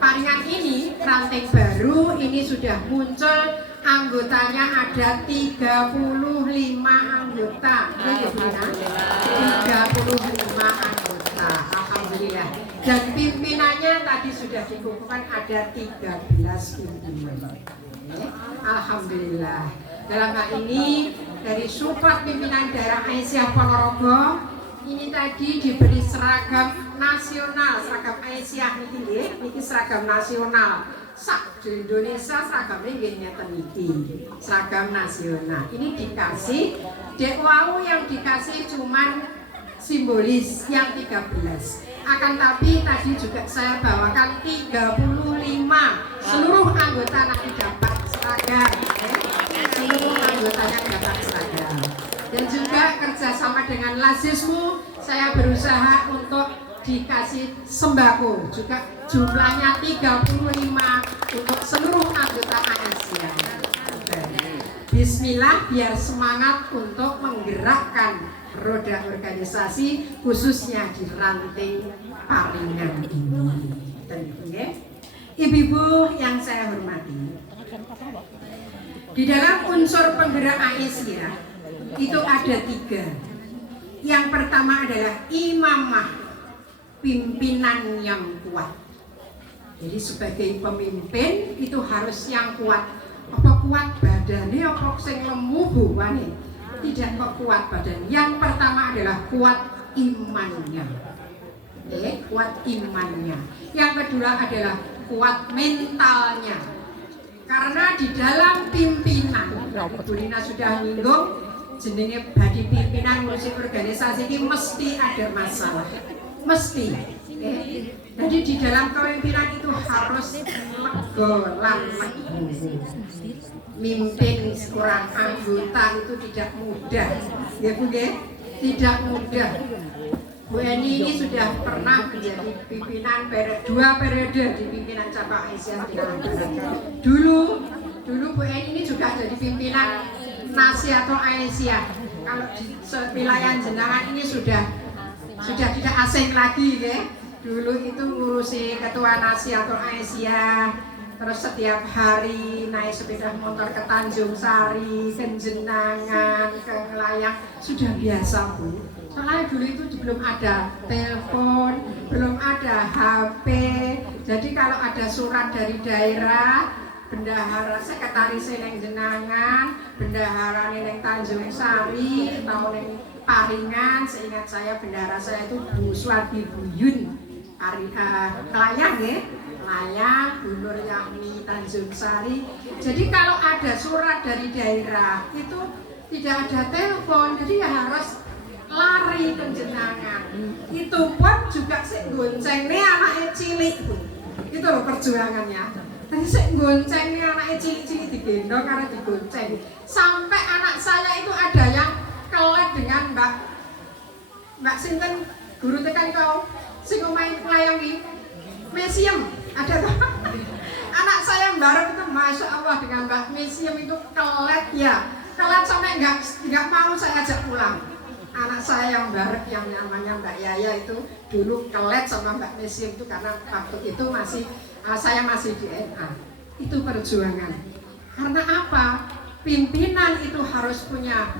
Paringan ini, ranting baru ini sudah muncul, anggotanya ada 35 anggota. Ya, 35 anggota. Alhamdulillah. Dan pimpinannya tadi sudah dikumpulkan ada 13 pimpinan. Alhamdulillah. Dalam hal ini dari support pimpinan daerah Aisyah Ponorogo ini tadi diberi seragam nasional, seragam Aisyah niki seragam nasional. Sak di Indonesia seragamnya ngeten niki, seragam nasional. Ini dikasih dek wau yang dikasih cuman simbolis yang 13. Akan tapi tadi juga saya bawakan 35 seluruh anggota nanti dapat seragam. Seluruh anggotanya dapat seragam. Dan juga kerjasama dengan Lazismu, saya berusaha untuk dikasih sembako juga jumlahnya 35 untuk seluruh anggota Aisyah. Bismillah biar semangat untuk menggerakkan roda organisasi khususnya di ranting Paringan ini. Ibu-ibu yang saya hormati, di dalam unsur penggerak Aisyah itu ada 3. Yang pertama adalah imamah, pimpinan yang kuat. Jadi sebagai pemimpin itu harus yang kuat. Apa kuat badannya, apa sing lemu buane. Tidak kok kuat badan. Yang pertama adalah kuat imannya. Kuat imannya. Yang kedua adalah kuat mentalnya. Karena di dalam pimpinan, Bu Lina sudah nyinggung, jenenge badi pimpinan ngurusi organisasi ini mesti ada masalah. Mesti. Jadi di dalam kepemimpinan itu harus lego lan legu. Mimpin seorang anggota itu tidak mudah, ya Bu nggih? Tidak mudah. Bu Eni ini sudah pernah menjadi pimpinan 2 periode di pimpinan cabang Aisyah di Dulu Bu Eni ini juga jadi pimpinan Nasihatul Aisyah. Kalau di wilayah jenengan ini sudah tidak asing lagi, ya. Dulu itu ngurusi ketua Nasihatul Aisyah, terus setiap hari naik sepeda motor ke Tanjung Sari, ke Jenangan, ke Ngelayang, sudah biasa Bu. Soalnya dulu itu belum ada telepon, belum ada HP. Jadi kalau ada surat dari daerah, bendahara sekretaris neng Jenangan, bendahara neng Tanjung Sari, atau neng Paringan, seingat saya bendahara saya itu Bu Swati Buyun, Ngelayang ya, Ngelayang, Bu Nur Yahmi, Tanjung Sari. Jadi kalau ada surat dari daerah itu tidak ada telepon, jadi ya harus lari kenjenangan. Itu pun juga sik goncengnya anaknya cilik Bu. Itu loh perjuangannya. Tadi sik goncengnya anaknya cilik-cilik digendong karena digonceng. Sampai anak saya itu ada yang kelet dengan Mbak Sinten guru tekan kau sing main pelayangi Mesiem ada tuh. Anak saya bareng itu Masya Allah dengan Mbak Mesiem itu kelet ya. Kelet sampai nggak mau saya ajak pulang. Anak saya yang bareng yang namanya Mbak Yaya itu dulu kelet sama Mbak Mesiem itu karena waktu itu saya masih di NA. Itu perjuangan. Karena apa? Pimpinan itu harus punya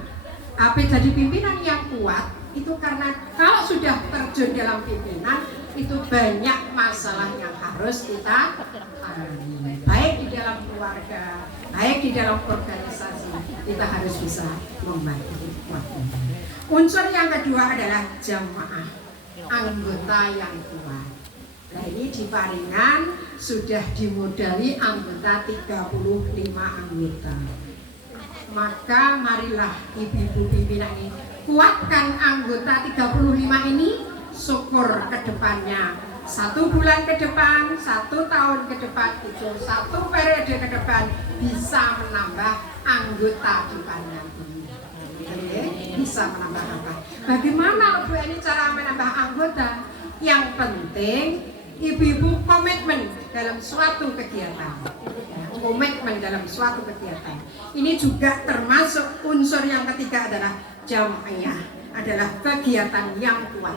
jadi pimpinan yang kuat itu karena kalau sudah terjun dalam pimpinan itu banyak masalah yang harus kita tangani, baik di dalam keluarga, baik di dalam organisasi, kita harus bisa membantu. Unsur yang kedua adalah jamaah, anggota yang kuat. Nah ini di Paringan sudah dimodali anggota 35 anggota. Maka marilah ibu-ibu pimpinan ini kuatkan anggota 35 ini, syukur ke depannya 1 bulan ke depan, 1 tahun ke depan itu 1 periode ke depan bisa menambah anggota di Paringan ini. Bisa menambah apa? Bagaimana Bu ini cara menambah anggota? Yang penting ibu-ibu komitmen dalam suatu kegiatan. Komitmen dalam suatu kegiatan. Ini juga termasuk unsur yang ketiga adalah jamaah, adalah kegiatan yang kuat.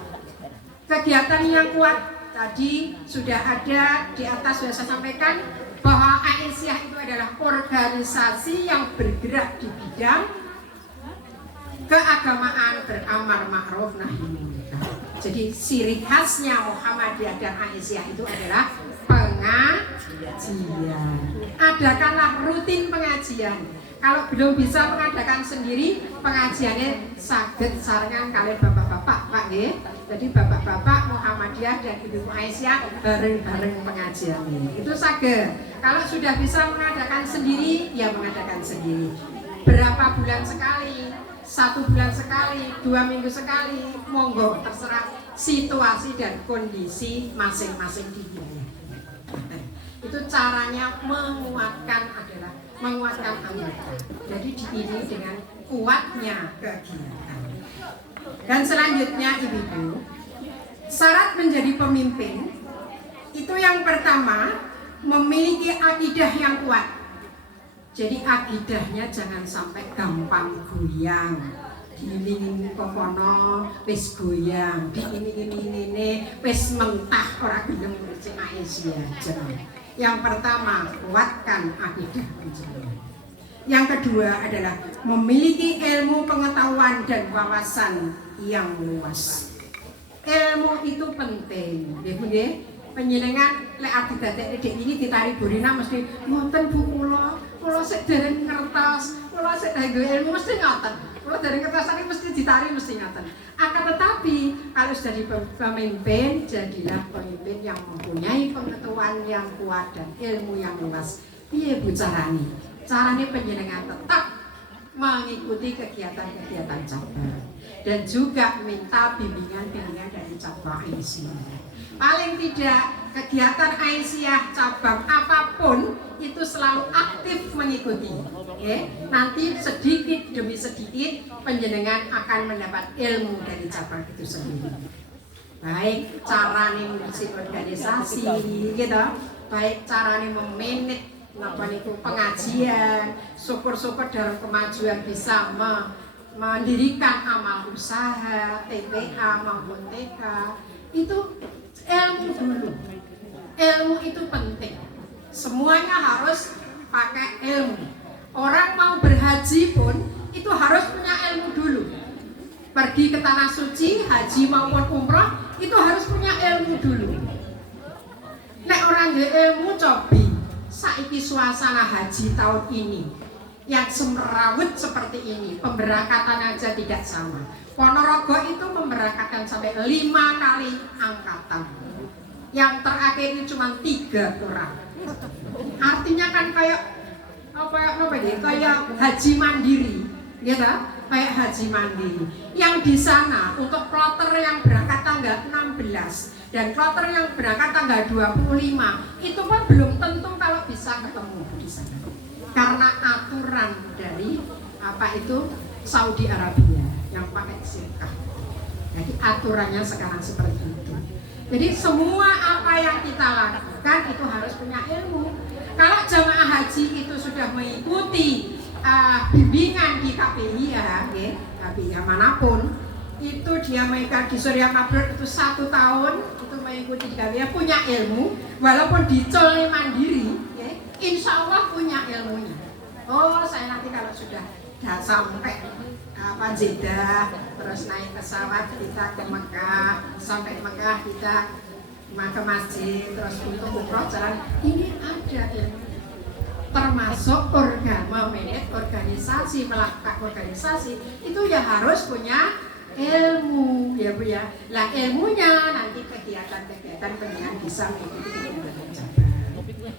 Kegiatan yang kuat tadi sudah ada di atas, sudah saya sampaikan bahwa Aisyah itu adalah organisasi yang bergerak di bidang keagamaan, beramar ma'ruf nahi munkar. Jadi ciri khasnya Muhammadiyah dan Aisyah itu adalah pengajian. Adakanlah rutin pengajian. Kalau belum bisa mengadakan sendiri, pengajiannya saged sarengan kalian bapak-bapak, Pak nggih. Jadi bapak-bapak Muhammadiyah dan Ibu Aisyah bareng-bareng pengajian ini. Itu saged. Kalau sudah bisa mengadakan sendiri, ya mengadakan sendiri. Berapa bulan sekali? 1 bulan sekali, 2 minggu sekali, monggo terserah situasi dan kondisi masing-masing di wilayah. Itu caranya menguatkan anggota. Jadi diiringi dengan kuatnya kegiatan. Dan selanjutnya ibu-ibu, syarat menjadi pemimpin itu yang pertama memiliki akidah yang kuat. Jadi akidahnya jangan sampai gampang goyang. Diiling kokono wis goyang, ini wis mentah ora gelem ngurusi Aisyah. Yang pertama, kuatkan akidah penjenengan. Yang kedua adalah memiliki ilmu pengetahuan dan wawasan yang luas. Ilmu itu penting, ya Bu nggih. Panjenengan lek arti dadek ini ditari Burina mesti ngoten Bu kula sik dereng ngertos, kula sik duwe ilmu mesti ngoten. Kula dereng ngertos mesti ditari mesti ngoten. Akan tetapi kalau sudah di pemimpin, jadilah pemimpin yang mempunyai pengetahuan yang kuat dan ilmu yang luas. Piye Bu carane? Carane panjenengan tetap mengikuti kegiatan-kegiatan cabang dan juga minta bimbingan dari cabang Aisyah. Paling tidak kegiatan Aisyah cabang apapun itu selalu aktif mengikuti. Nanti sedikit demi sedikit panjenengan akan mendapat ilmu dari cabang itu sendiri. Baik carane ngurusi organisasi gitu, baik carane memanage pengajian, syukur-syukur dalam kemajuan bisa mendirikan amal usaha, TPA maupun TK. Itu ilmu dulu. Ilmu itu penting. Semuanya harus pakai ilmu. Orang mau berhaji pun itu harus punya ilmu dulu. Pergi ke tanah suci, haji maupun umrah itu harus punya ilmu dulu. Nek orang nggak ilmu cobi. Saiki suasana haji tahun ini yang semerawut seperti ini, pemberangkatan aja tidak sama. Ponorogo itu memberangkatkan sampai 5 kali angkatan. Yang terakhir ini cuma 3 orang. Artinya kan kayak haji mandiri, gitu. kayak haji mandiri. Yang di sana untuk kloter yang berangkat tanggal 16 dan kloter yang berangkat tanggal 25 itu pun belum tentu kalau bisa ketemu di sana. Karena aturan dari Saudi Arabia yang pakai sirkah. Jadi aturannya sekarang seperti itu. Jadi semua apa yang kita lakukan itu harus punya ilmu. Kalau jamaah haji itu sudah mengikuti bimbingan di KPI KPI manapun, itu dia mereka di Surya Mabrur itu 1 tahun itu mengikuti di KPI, punya ilmu, walaupun dicol mandiri, insya Allah punya ilmunya. Oh, saya nanti kalau sudah sampai Jeddah, terus naik pesawat kita ke Mekah, sampai Mekah kita ke masjid, terus untuk umroh jalan, ini ada ilmu. Termasuk manage organisasi, melakukan organisasi itu ya harus punya ilmu, ya Bu ya. Lah ilmunya nanti kegiatan-kegiatan pendidikan bisa mengikuti kegiatan cabang.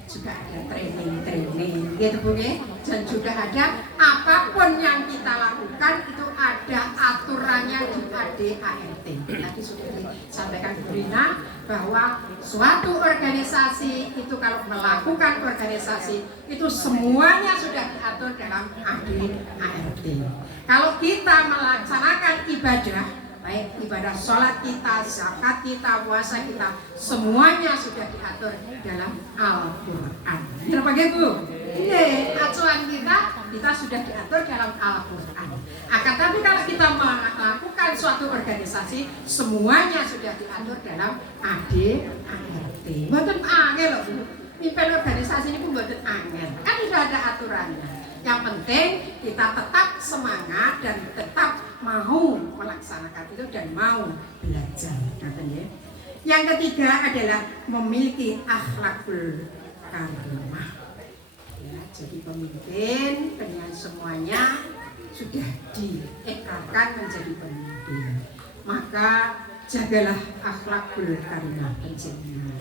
Juga ada training gitu Bu ya. Dan juga ada apapun yang kita lakukan itu ada aturannya di ADART. Tadi sudah disampaikan Bu Rina bahwa suatu organisasi itu kalau melakukan organisasi itu semuanya sudah diatur dalam ADART. Kalau kita melaksanakan ibadah, baik ibadah sholat kita, zakat kita, puasa kita, semuanya sudah diatur dalam Al-Quran. Kenapa gitu? Ini acuan kita sudah diatur dalam Al-Quran. Akan tapi kalau kita melakukan suatu organisasi, semuanya sudah diatur dalam ADART. Mboten angel loh Bu. Pimpin organisasi ini pun mboten angel. Kan sudah ada aturannya. Yang penting kita tetap semangat dan tetap mau melaksanakan itu dan mau belajar. Yang ketiga adalah memiliki akhlakul karimah. Ya, jadi pemimpin dengan semuanya sudah diikrarkan menjadi pemimpin. Maka jagalah akhlakul karimah penjenengan.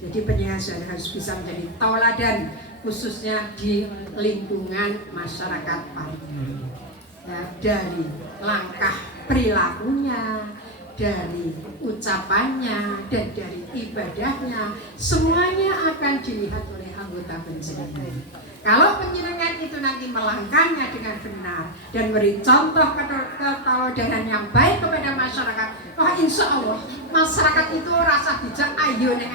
Jadi penjenengan harus bisa menjadi tauladan khususnya di lingkungan masyarakat Paringan. Ya, dari langkah perilakunya, dari ucapannya, dan dari ibadahnya, semuanya akan dilihat oleh anggota penjenengan. Kalau penjenengan itu nanti melangkahnya dengan benar dan beri contoh ketauladan yang baik kepada masyarakat, insya Allah masyarakat itu rasa bijak, ayo neng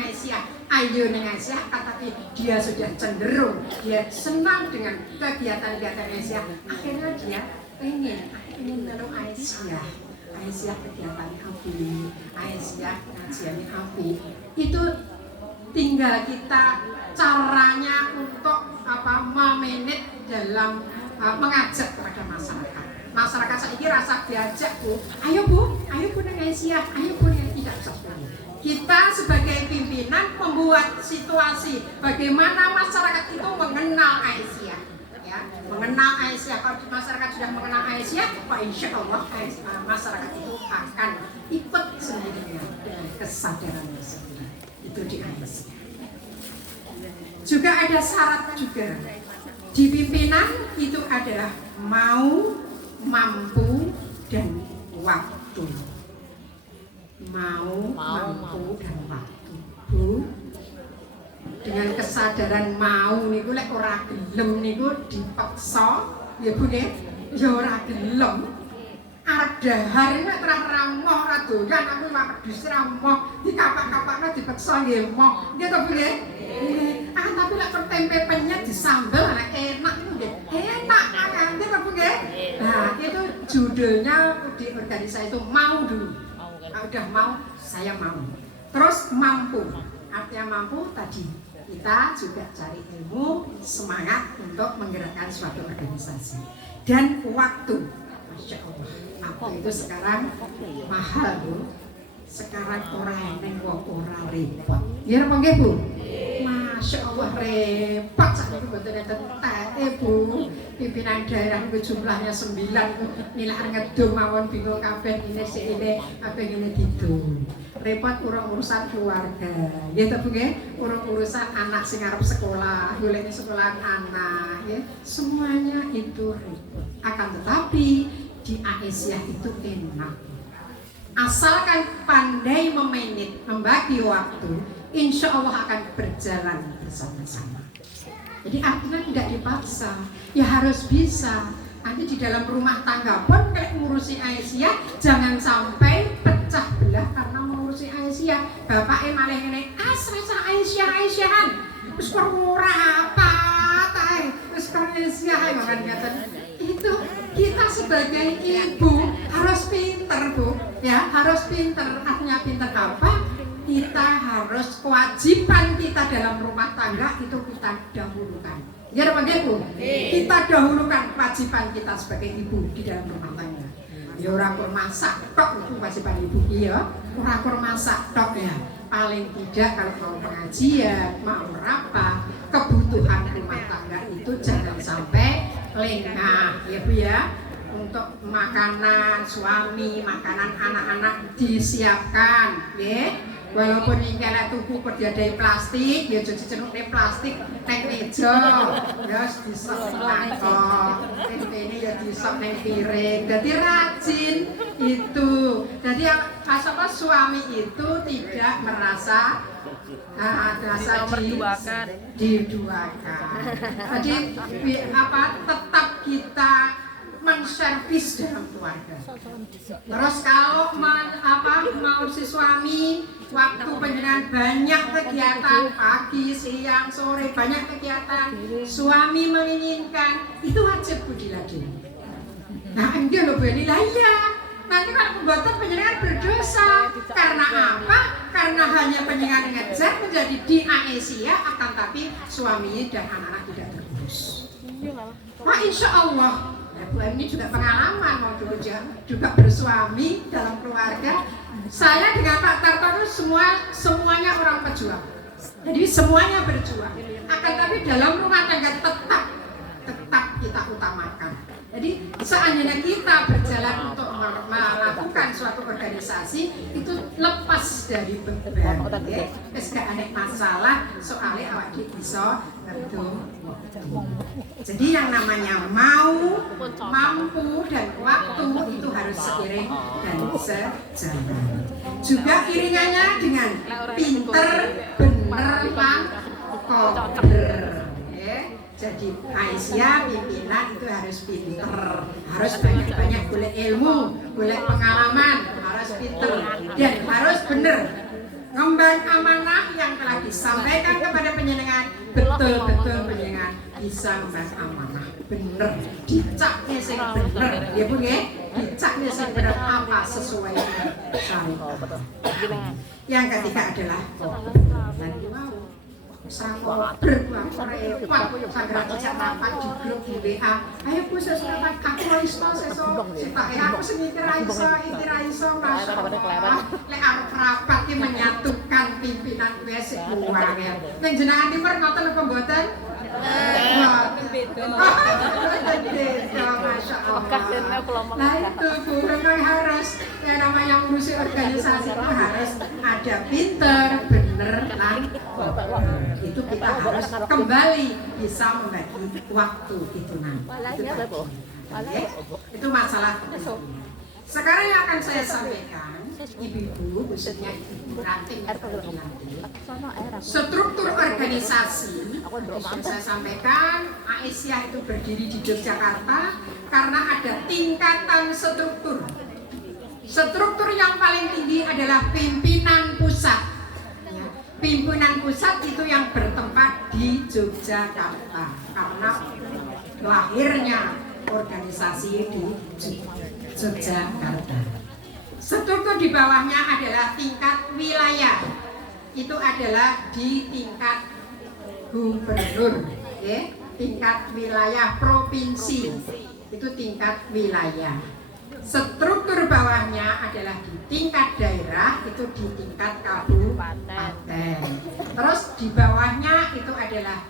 Aisyah, tetapi dia sudah cenderung, dia senang dengan kegiatan-kegiatan Aisyah. Akhirnya dia ingin menolong Aisyah kegiatan api, Aisyah kajian api. Itu tinggal kita caranya untuk memanage dalam mengajak kepada masyarakat. Masyarakat saiki rasa diajak Bu, ayo Bu nang Aisyah, ayo Bu yang tidak usah. Kita sebagai pimpinan membuat situasi bagaimana masyarakat itu mengenal Aisyah, ya, mengenal Aisyah. Kalau masyarakat sudah mengenal Aisyah, insya Allah masyarakat itu akan ikut sendirinya dengan kesadarannya sendiri. Itu di Aisyah. Juga ada syarat juga di pimpinan itu adalah mau, mampu, dan waktu. Mau, mampu, dan waktu. Bu, dengan kesadaran mau niku lek ora gelem niku dipaksa, ya Bu nggih, ya ora gelem. Arep dahar nek ora moh ora doyan aku mak pedus ora moh, dikapak-kapakno dipaksa nggih moh. Nggih to Bu nggih? Tapi lek tempe penyet disambel nek enak niku nggih. Enak kan nggih to Bu nggih? Nah, itu judulnya di organisasi itu mau dulu. Udah mau, saya mau. Terus mampu. Artinya mampu tadi kita juga cari ilmu, semangat untuk menggerakkan suatu organisasi. Dan waktu, Masya Allah, waktu itu sekarang mahal Bu. Sekarang orang yang orang repot. Ya apa nggih Bu? Masya Allah repot saat itu betul-betul Bu. Pimpinan daerah itu jumlahnya 9 nilai ngedum mawon bingung kabeh ini apa ini didum. Repot urusan keluarga. Ya to Bu nggih, urusan anak sing arep sekolah, golek sekolahan anak ya. Semuanya itu repot. Akan tetapi di Aisyah itu enak. Asalkan pandai memanage, membagi waktu, insya Allah akan berjalan bersama-sama. Jadi artinya tidak dipaksa, ya harus bisa. Nanti di dalam rumah tangga pun kayak ngurusi Aisyah, jangan sampai pecah belah karena mengurusi Aisyah. Bapak malah ngene, rasa Aisyah-Aisyahan. Terus ora apa tae, terus Aisyah makan ngaten. Itu kita sebagai ibu harus pinter, Bu. Ya, harus pinter. Artinya pinter apa? Kita harus kewajiban kita dalam rumah tangga itu kita dahulukan. Ya, Bu. Kita dahulukan kewajiban kita sebagai ibu di dalam rumah tangga. Ya orang kur masak tok itu kewajiban ibu ya. Orang kur masak tok ya. Paling tidak kalau mau pengajian, mau apa, kebutuhan rumah tangga itu jangan sampai lengah, ya Bu ya. Untuk makanan suami, makanan anak-anak disiapkan, ya. Walaupun ini kena tuku perjadai plastik, ya jadi cenuknya plastik neng meja, ya disok mangkok, ini ya disok neng piring, jadi rajin itu. Jadi apa suami itu tidak merasa diduakan. Jadi apa tetap kita menservis dalam keluarga. Terus kalau mau si suami waktu penjenengan banyak kegiatan pagi, siang, sore banyak kegiatan, suami menginginkan itu wajib Bu diladeni. Nah enggak loh Bu lah ya. Nanti kalau pembuatan penjenengan berdosa. Karena apa? Karena hanya penjenengan ngejar menjadi di Aisyah, akan tapi suaminya dan anak-anak tidak terurus. Wah insya Allah. Ya, Bu ini juga pengalaman mau dulu juga bersuami dalam keluarga. Saya dengan Pak Tarto itu semuanya orang pejuang. Jadi semuanya berjuang. Akan tapi dalam rumah tangga tetap kita utamakan. Jadi seandainya kita berjalan untuk melakukan suatu organisasi itu lepas dari beban, ya. Wis gak ada masalah soalnya awak bisa ngerti. Jadi yang namanya mau, mampu dan waktu itu harus seiring dan sejalan. Juga iringannya dengan pinter, bener, koder. Jadi Aisyah pimpinan itu harus pinter, harus banyak-banyak boleh ilmu, boleh pengalaman, harus pinter dan harus benar. Ngemban amanah yang telah disampaikan kepada penjenengan, betul-betul penjenengan bisa ngemban amanah, bener, dicaknya sing bener, ya Bu ya, dicaknya sing bener apa sesuai dengan syariat. Yang ketiga adalah Sanggup berbuat repot Sanggra cicak rapat di grup di WA. Ayo Bu sesuai aku iso aku sengikir iso Masya Allah. Lek arep rapat ini menyatukan pimpinan WSI uang ya. Yang jenengan timur ngoten apa mboten? Masya Allah. Nah itu Bu memang harus yang namanya ngurusi organisasi itu harus ada pinter, bener, lan itu kita harus kembali bisa membagi waktu itu nanti. Itu masalah. Sekarang yang akan saya sampaikan, ibu-ibu khususnya ibu ranting nanti, struktur organisasi yang saya sampaikan, Aisyah itu berdiri di Yogyakarta karena ada tingkatan struktur. Struktur yang paling tinggi adalah pimpinan pusat. Pimpinan pusat itu yang bertempat di Yogyakarta karena lahirnya organisasi di Yogyakarta. Struktur di bawahnya adalah tingkat wilayah. Itu adalah di tingkat gubernur, ya. Tingkat wilayah provinsi. Itu tingkat wilayah. Struktur bawahnya adalah di tingkat daerah, itu di tingkat kabupaten. Terus di bawahnya itu adalah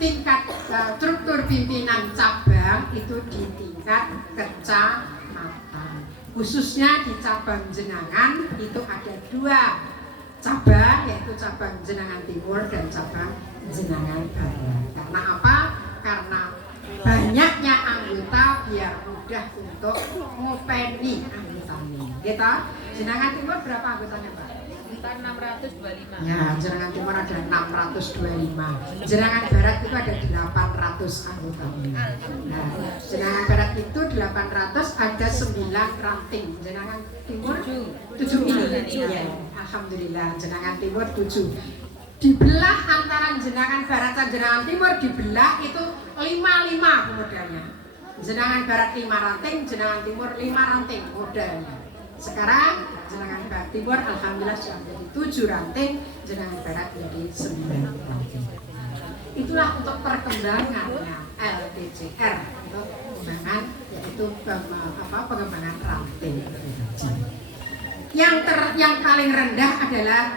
tingkat struktur pimpinan cabang, itu di tingkat kecamatan. Khususnya di cabang Jenangan itu ada 2 cabang, yaitu cabang Jenangan Timur dan cabang Jenangan Barat. Karena apa? Karena banyaknya anggota biar mudah untuk ngopeni anggotanya. Kita jenengan timur berapa anggotanya Pak? 625. Ya, jenengan timur ada 625. Jenengan barat itu ada 800 anggotanya. Nah, jenengan barat itu 800 ada 9 ranting. Jenengan timur 7 ini. Ya, alhamdulillah jenengan timur 7. Dibelah antara jenengan barat dan jenengan timur dibelah itu 5 modalnya. Jenengan barat 5 ranting, jenengan timur 5 ranting modalnya. Sekarang jenengan barat timur alhamdulillah sudah menjadi 7 ranting, jenengan barat menjadi 9 ranting. Itulah untuk perkembangannya LTCR, untuk pengembangan yaitu pengembangan ranting. Yang paling rendah adalah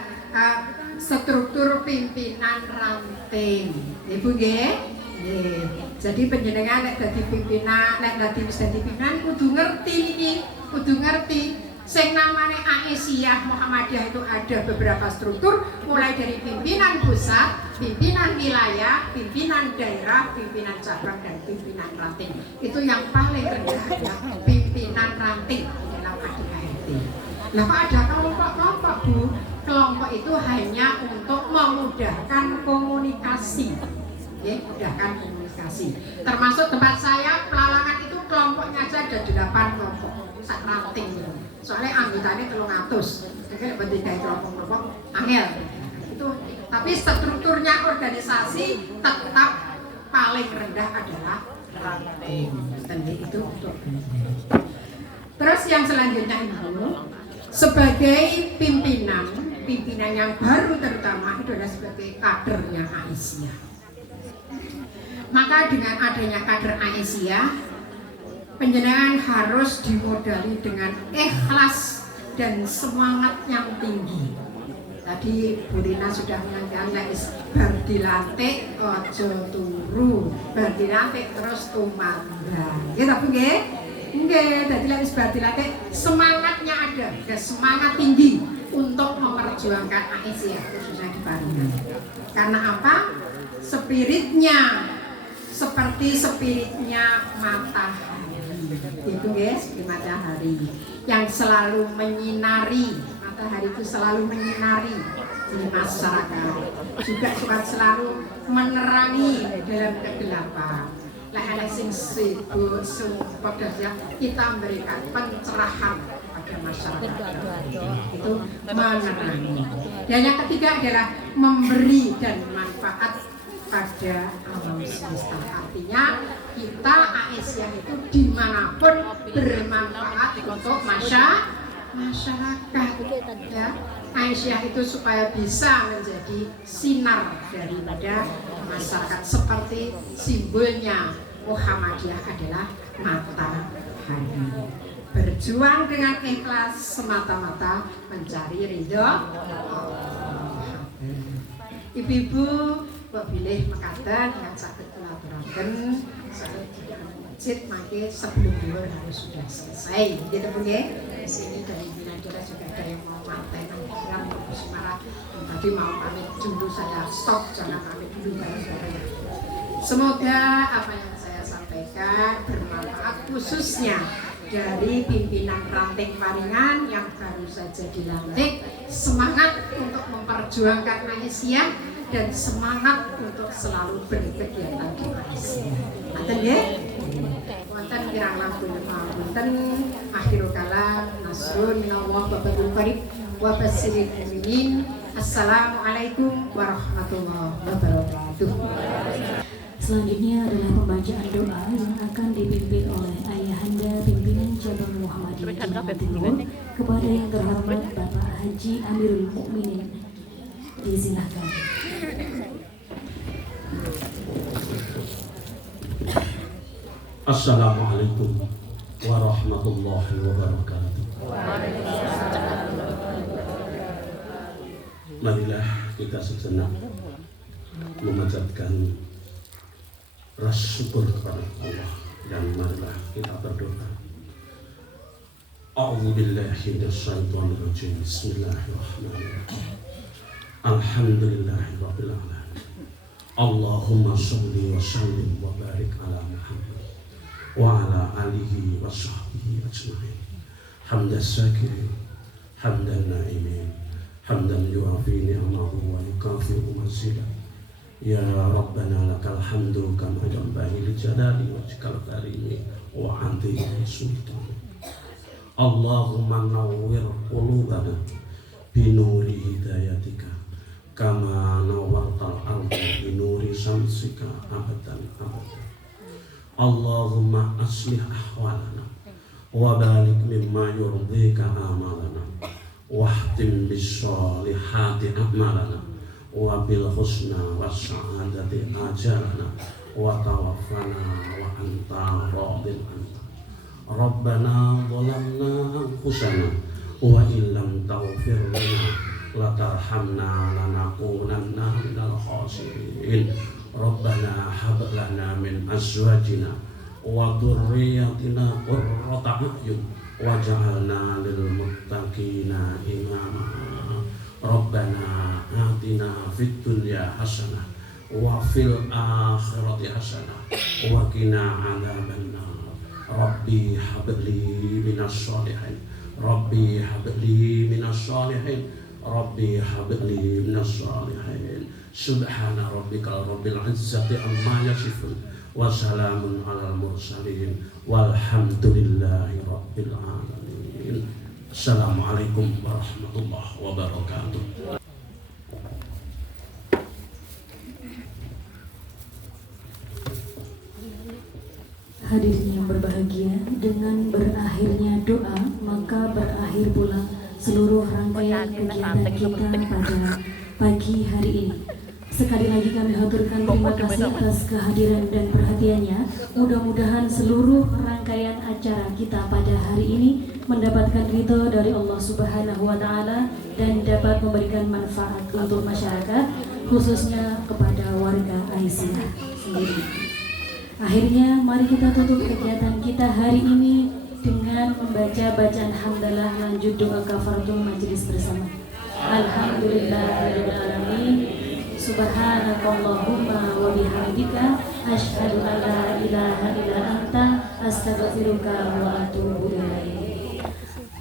struktur pimpinan ranting. Ibu nggih? Nggih. Jadi panjenengan nek dadi pimpinan, nek dadi pimpinan kudu ngerti iki, kudu ngerti. Sing namanya Aisyah Muhammadiyah itu ada beberapa struktur, mulai dari pimpinan pusat, pimpinan wilayah, pimpinan daerah, pimpinan cabang dan pimpinan ranting. Itu yang paling rendah ya, pimpinan ranting dalam ADART. Nah, kok ada kelompok-kelompok Bu? Kelompok itu hanya untuk memudahkan komunikasi, ya, mudahkan komunikasi. Termasuk tempat saya pelalangan itu kelompoknya aja ada 8 kelompok, sak ranting. Soalnya anggotanya 300, jadi lebih dari kelompok-kelompok angel. Itu, tapi strukturnya organisasi tetap paling rendah adalah ranting. Dan itu untuk. Terus yang selanjutnya Ibu, sebagai pimpinan yang baru terutama itu adalah sebagai kadernya Aisyah. Maka dengan adanya kader Aisyah, panjenengan harus dimodali dengan ikhlas dan semangat yang tinggi. Tadi Bu Rina sudah menyampaikan bar dilantik ojo turu, bar dilantik terus tumandang. Gitu Bu nggih? Nggih, dadi lek wis bar dilantik semangatnya ada semangat tinggi untuk memperjuangkan Aisyah khususnya di Paringan. Karena apa? Spiritnya seperti spiritnya matahari. Itu guys, di matahari yang selalu menyinari. Matahari itu selalu menyinari di masyarakat. Juga selalu menerangi dalam kegelapan. Lah ada sing sibuk padahal kita memberikan pencerahan pada masyarakat. Itu menerangi. Dan yang ketiga adalah memberi dan manfaat pada alam semesta. Artinya kita Aisyah itu dimanapun bermanfaat untuk masyarakat. Ya. Aisyah itu supaya bisa menjadi sinar daripada masyarakat, seperti simbolnya Muhammadiyah adalah matahari. Berjuang dengan ikhlas semata-mata mencari ridho Allah. Ibu-ibu kok pilih mekaten yang sakit kolaborasi, saya tidak masjid, maka sebelum dulu harus sudah selesai. Gitu Bu ya. Di sini dari Binadara juga ada yang mau mantai program Semarang. Tadi mau pamit dulu, saya stop, jangan pamit dulu saudara. Semoga apa yang saya sampaikan bermanfaat, khususnya dari pimpinan ranting Paringan yang baru saja dilantik, semangat untuk memperjuangkan Aisyah dan semangat untuk selalu berkegiatan di Aisyah. Aten ya? Wonten kirang langkung wonten akhirul kalam nasrun minallah wa fadlun qarib wa basyiril mu'minin. Assalamualaikum warahmatullahi wabarakatuh. Selanjutnya adalah pembacaan doa yang akan dipimpin oleh Ayahanda Pimpinan Cabang Muhammadiyah Jawa Timur kepada yang terhormat Bapak Haji Amirul Mukminin. Disilahkan. Assalamualaikum warahmatullahi wabarakatuh. Marilah kita sejenak memanjatkan rasa syukur kepada Allah dan marilah kita berdoa. A'udzubillahi minasyaitonir rajim. Bismillahirrahmanirrahim. Alhamdulillahirabbil alamin. Allahumma shalli wa sallim wa barik ala Muhammad وعلى آله وصحبه أجمعين حمد الشاكرين حمد النائمين حمدا يوافي نعمه ويكافئ مزيدا يا ربنا لك الحمد كما ينبغي لجلال وجهك الكريم وعظيم سلطانك اللهم نور قلوبنا بنور هدايتك كما نورت الأرض بنور شمسك أبدا أبدا اللهم أصلح أحوالنا وبارك مما يرضيك آمالنا واختم بالصالحات أعمالنا وبالحسنى والسعادة آجالنا وتوفنا وأنت راض عنا ربنا ظلمنا أنفسنا وإن لم تغفر لنا لترحمنا لنكونن من الخاسرين ربنا هب لنا من أزواجنا وذرياتنا قرة أعين واجعلنا للمتقين إماما ربنا آتنا في الدنيا حسنة وفي الآخرة حسنة وقنا عذاب النار ربي هب لي من الصالحين ربي هب لي من الصالحين ربي هب لي من الصالحين سبحان ربك رب العزة عما يصفون وسلام على المرسلين والحمد لله رب العالمين السلام عليكم ورحمة الله وبركاته. Hadirin yang berbahagia, dengan berakhirnya doa maka berakhir pula seluruh rangkaian kegiatan kita pada pagi hari ini. Sekali lagi kami haturkan terima kasih atas kehadiran dan perhatiannya. Mudah-mudahan seluruh rangkaian acara kita pada hari ini mendapatkan ridho dari Allah Subhanahu wa Ta'ala dan dapat memberikan manfaat untuk masyarakat, khususnya kepada warga Aisyah sendiri. Akhirnya mari kita tutup kegiatan kita hari ini dengan membaca bacaan hamdalah lanjut doa kafaratul majelis bersama. Alhamdulillahirabbil alamin. Subhanakallahumma wa bihamdika asyhadu an la ilaha illa anta astaghfiruka wa atubu ilaik.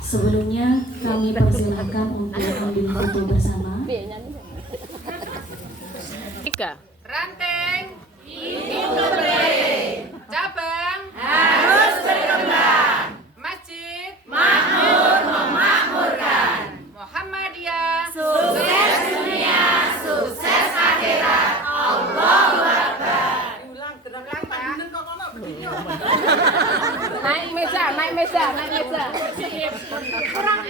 Sebelumnya kami persilakan untuk ambil foto bersama. Ranting hidup berdaya, cabang harus berkembang, masjid makmur memakmurkan, Muhammadiyah sukses dunia, sukses akhirat. Allahu Akbar. Naik meja. Kurang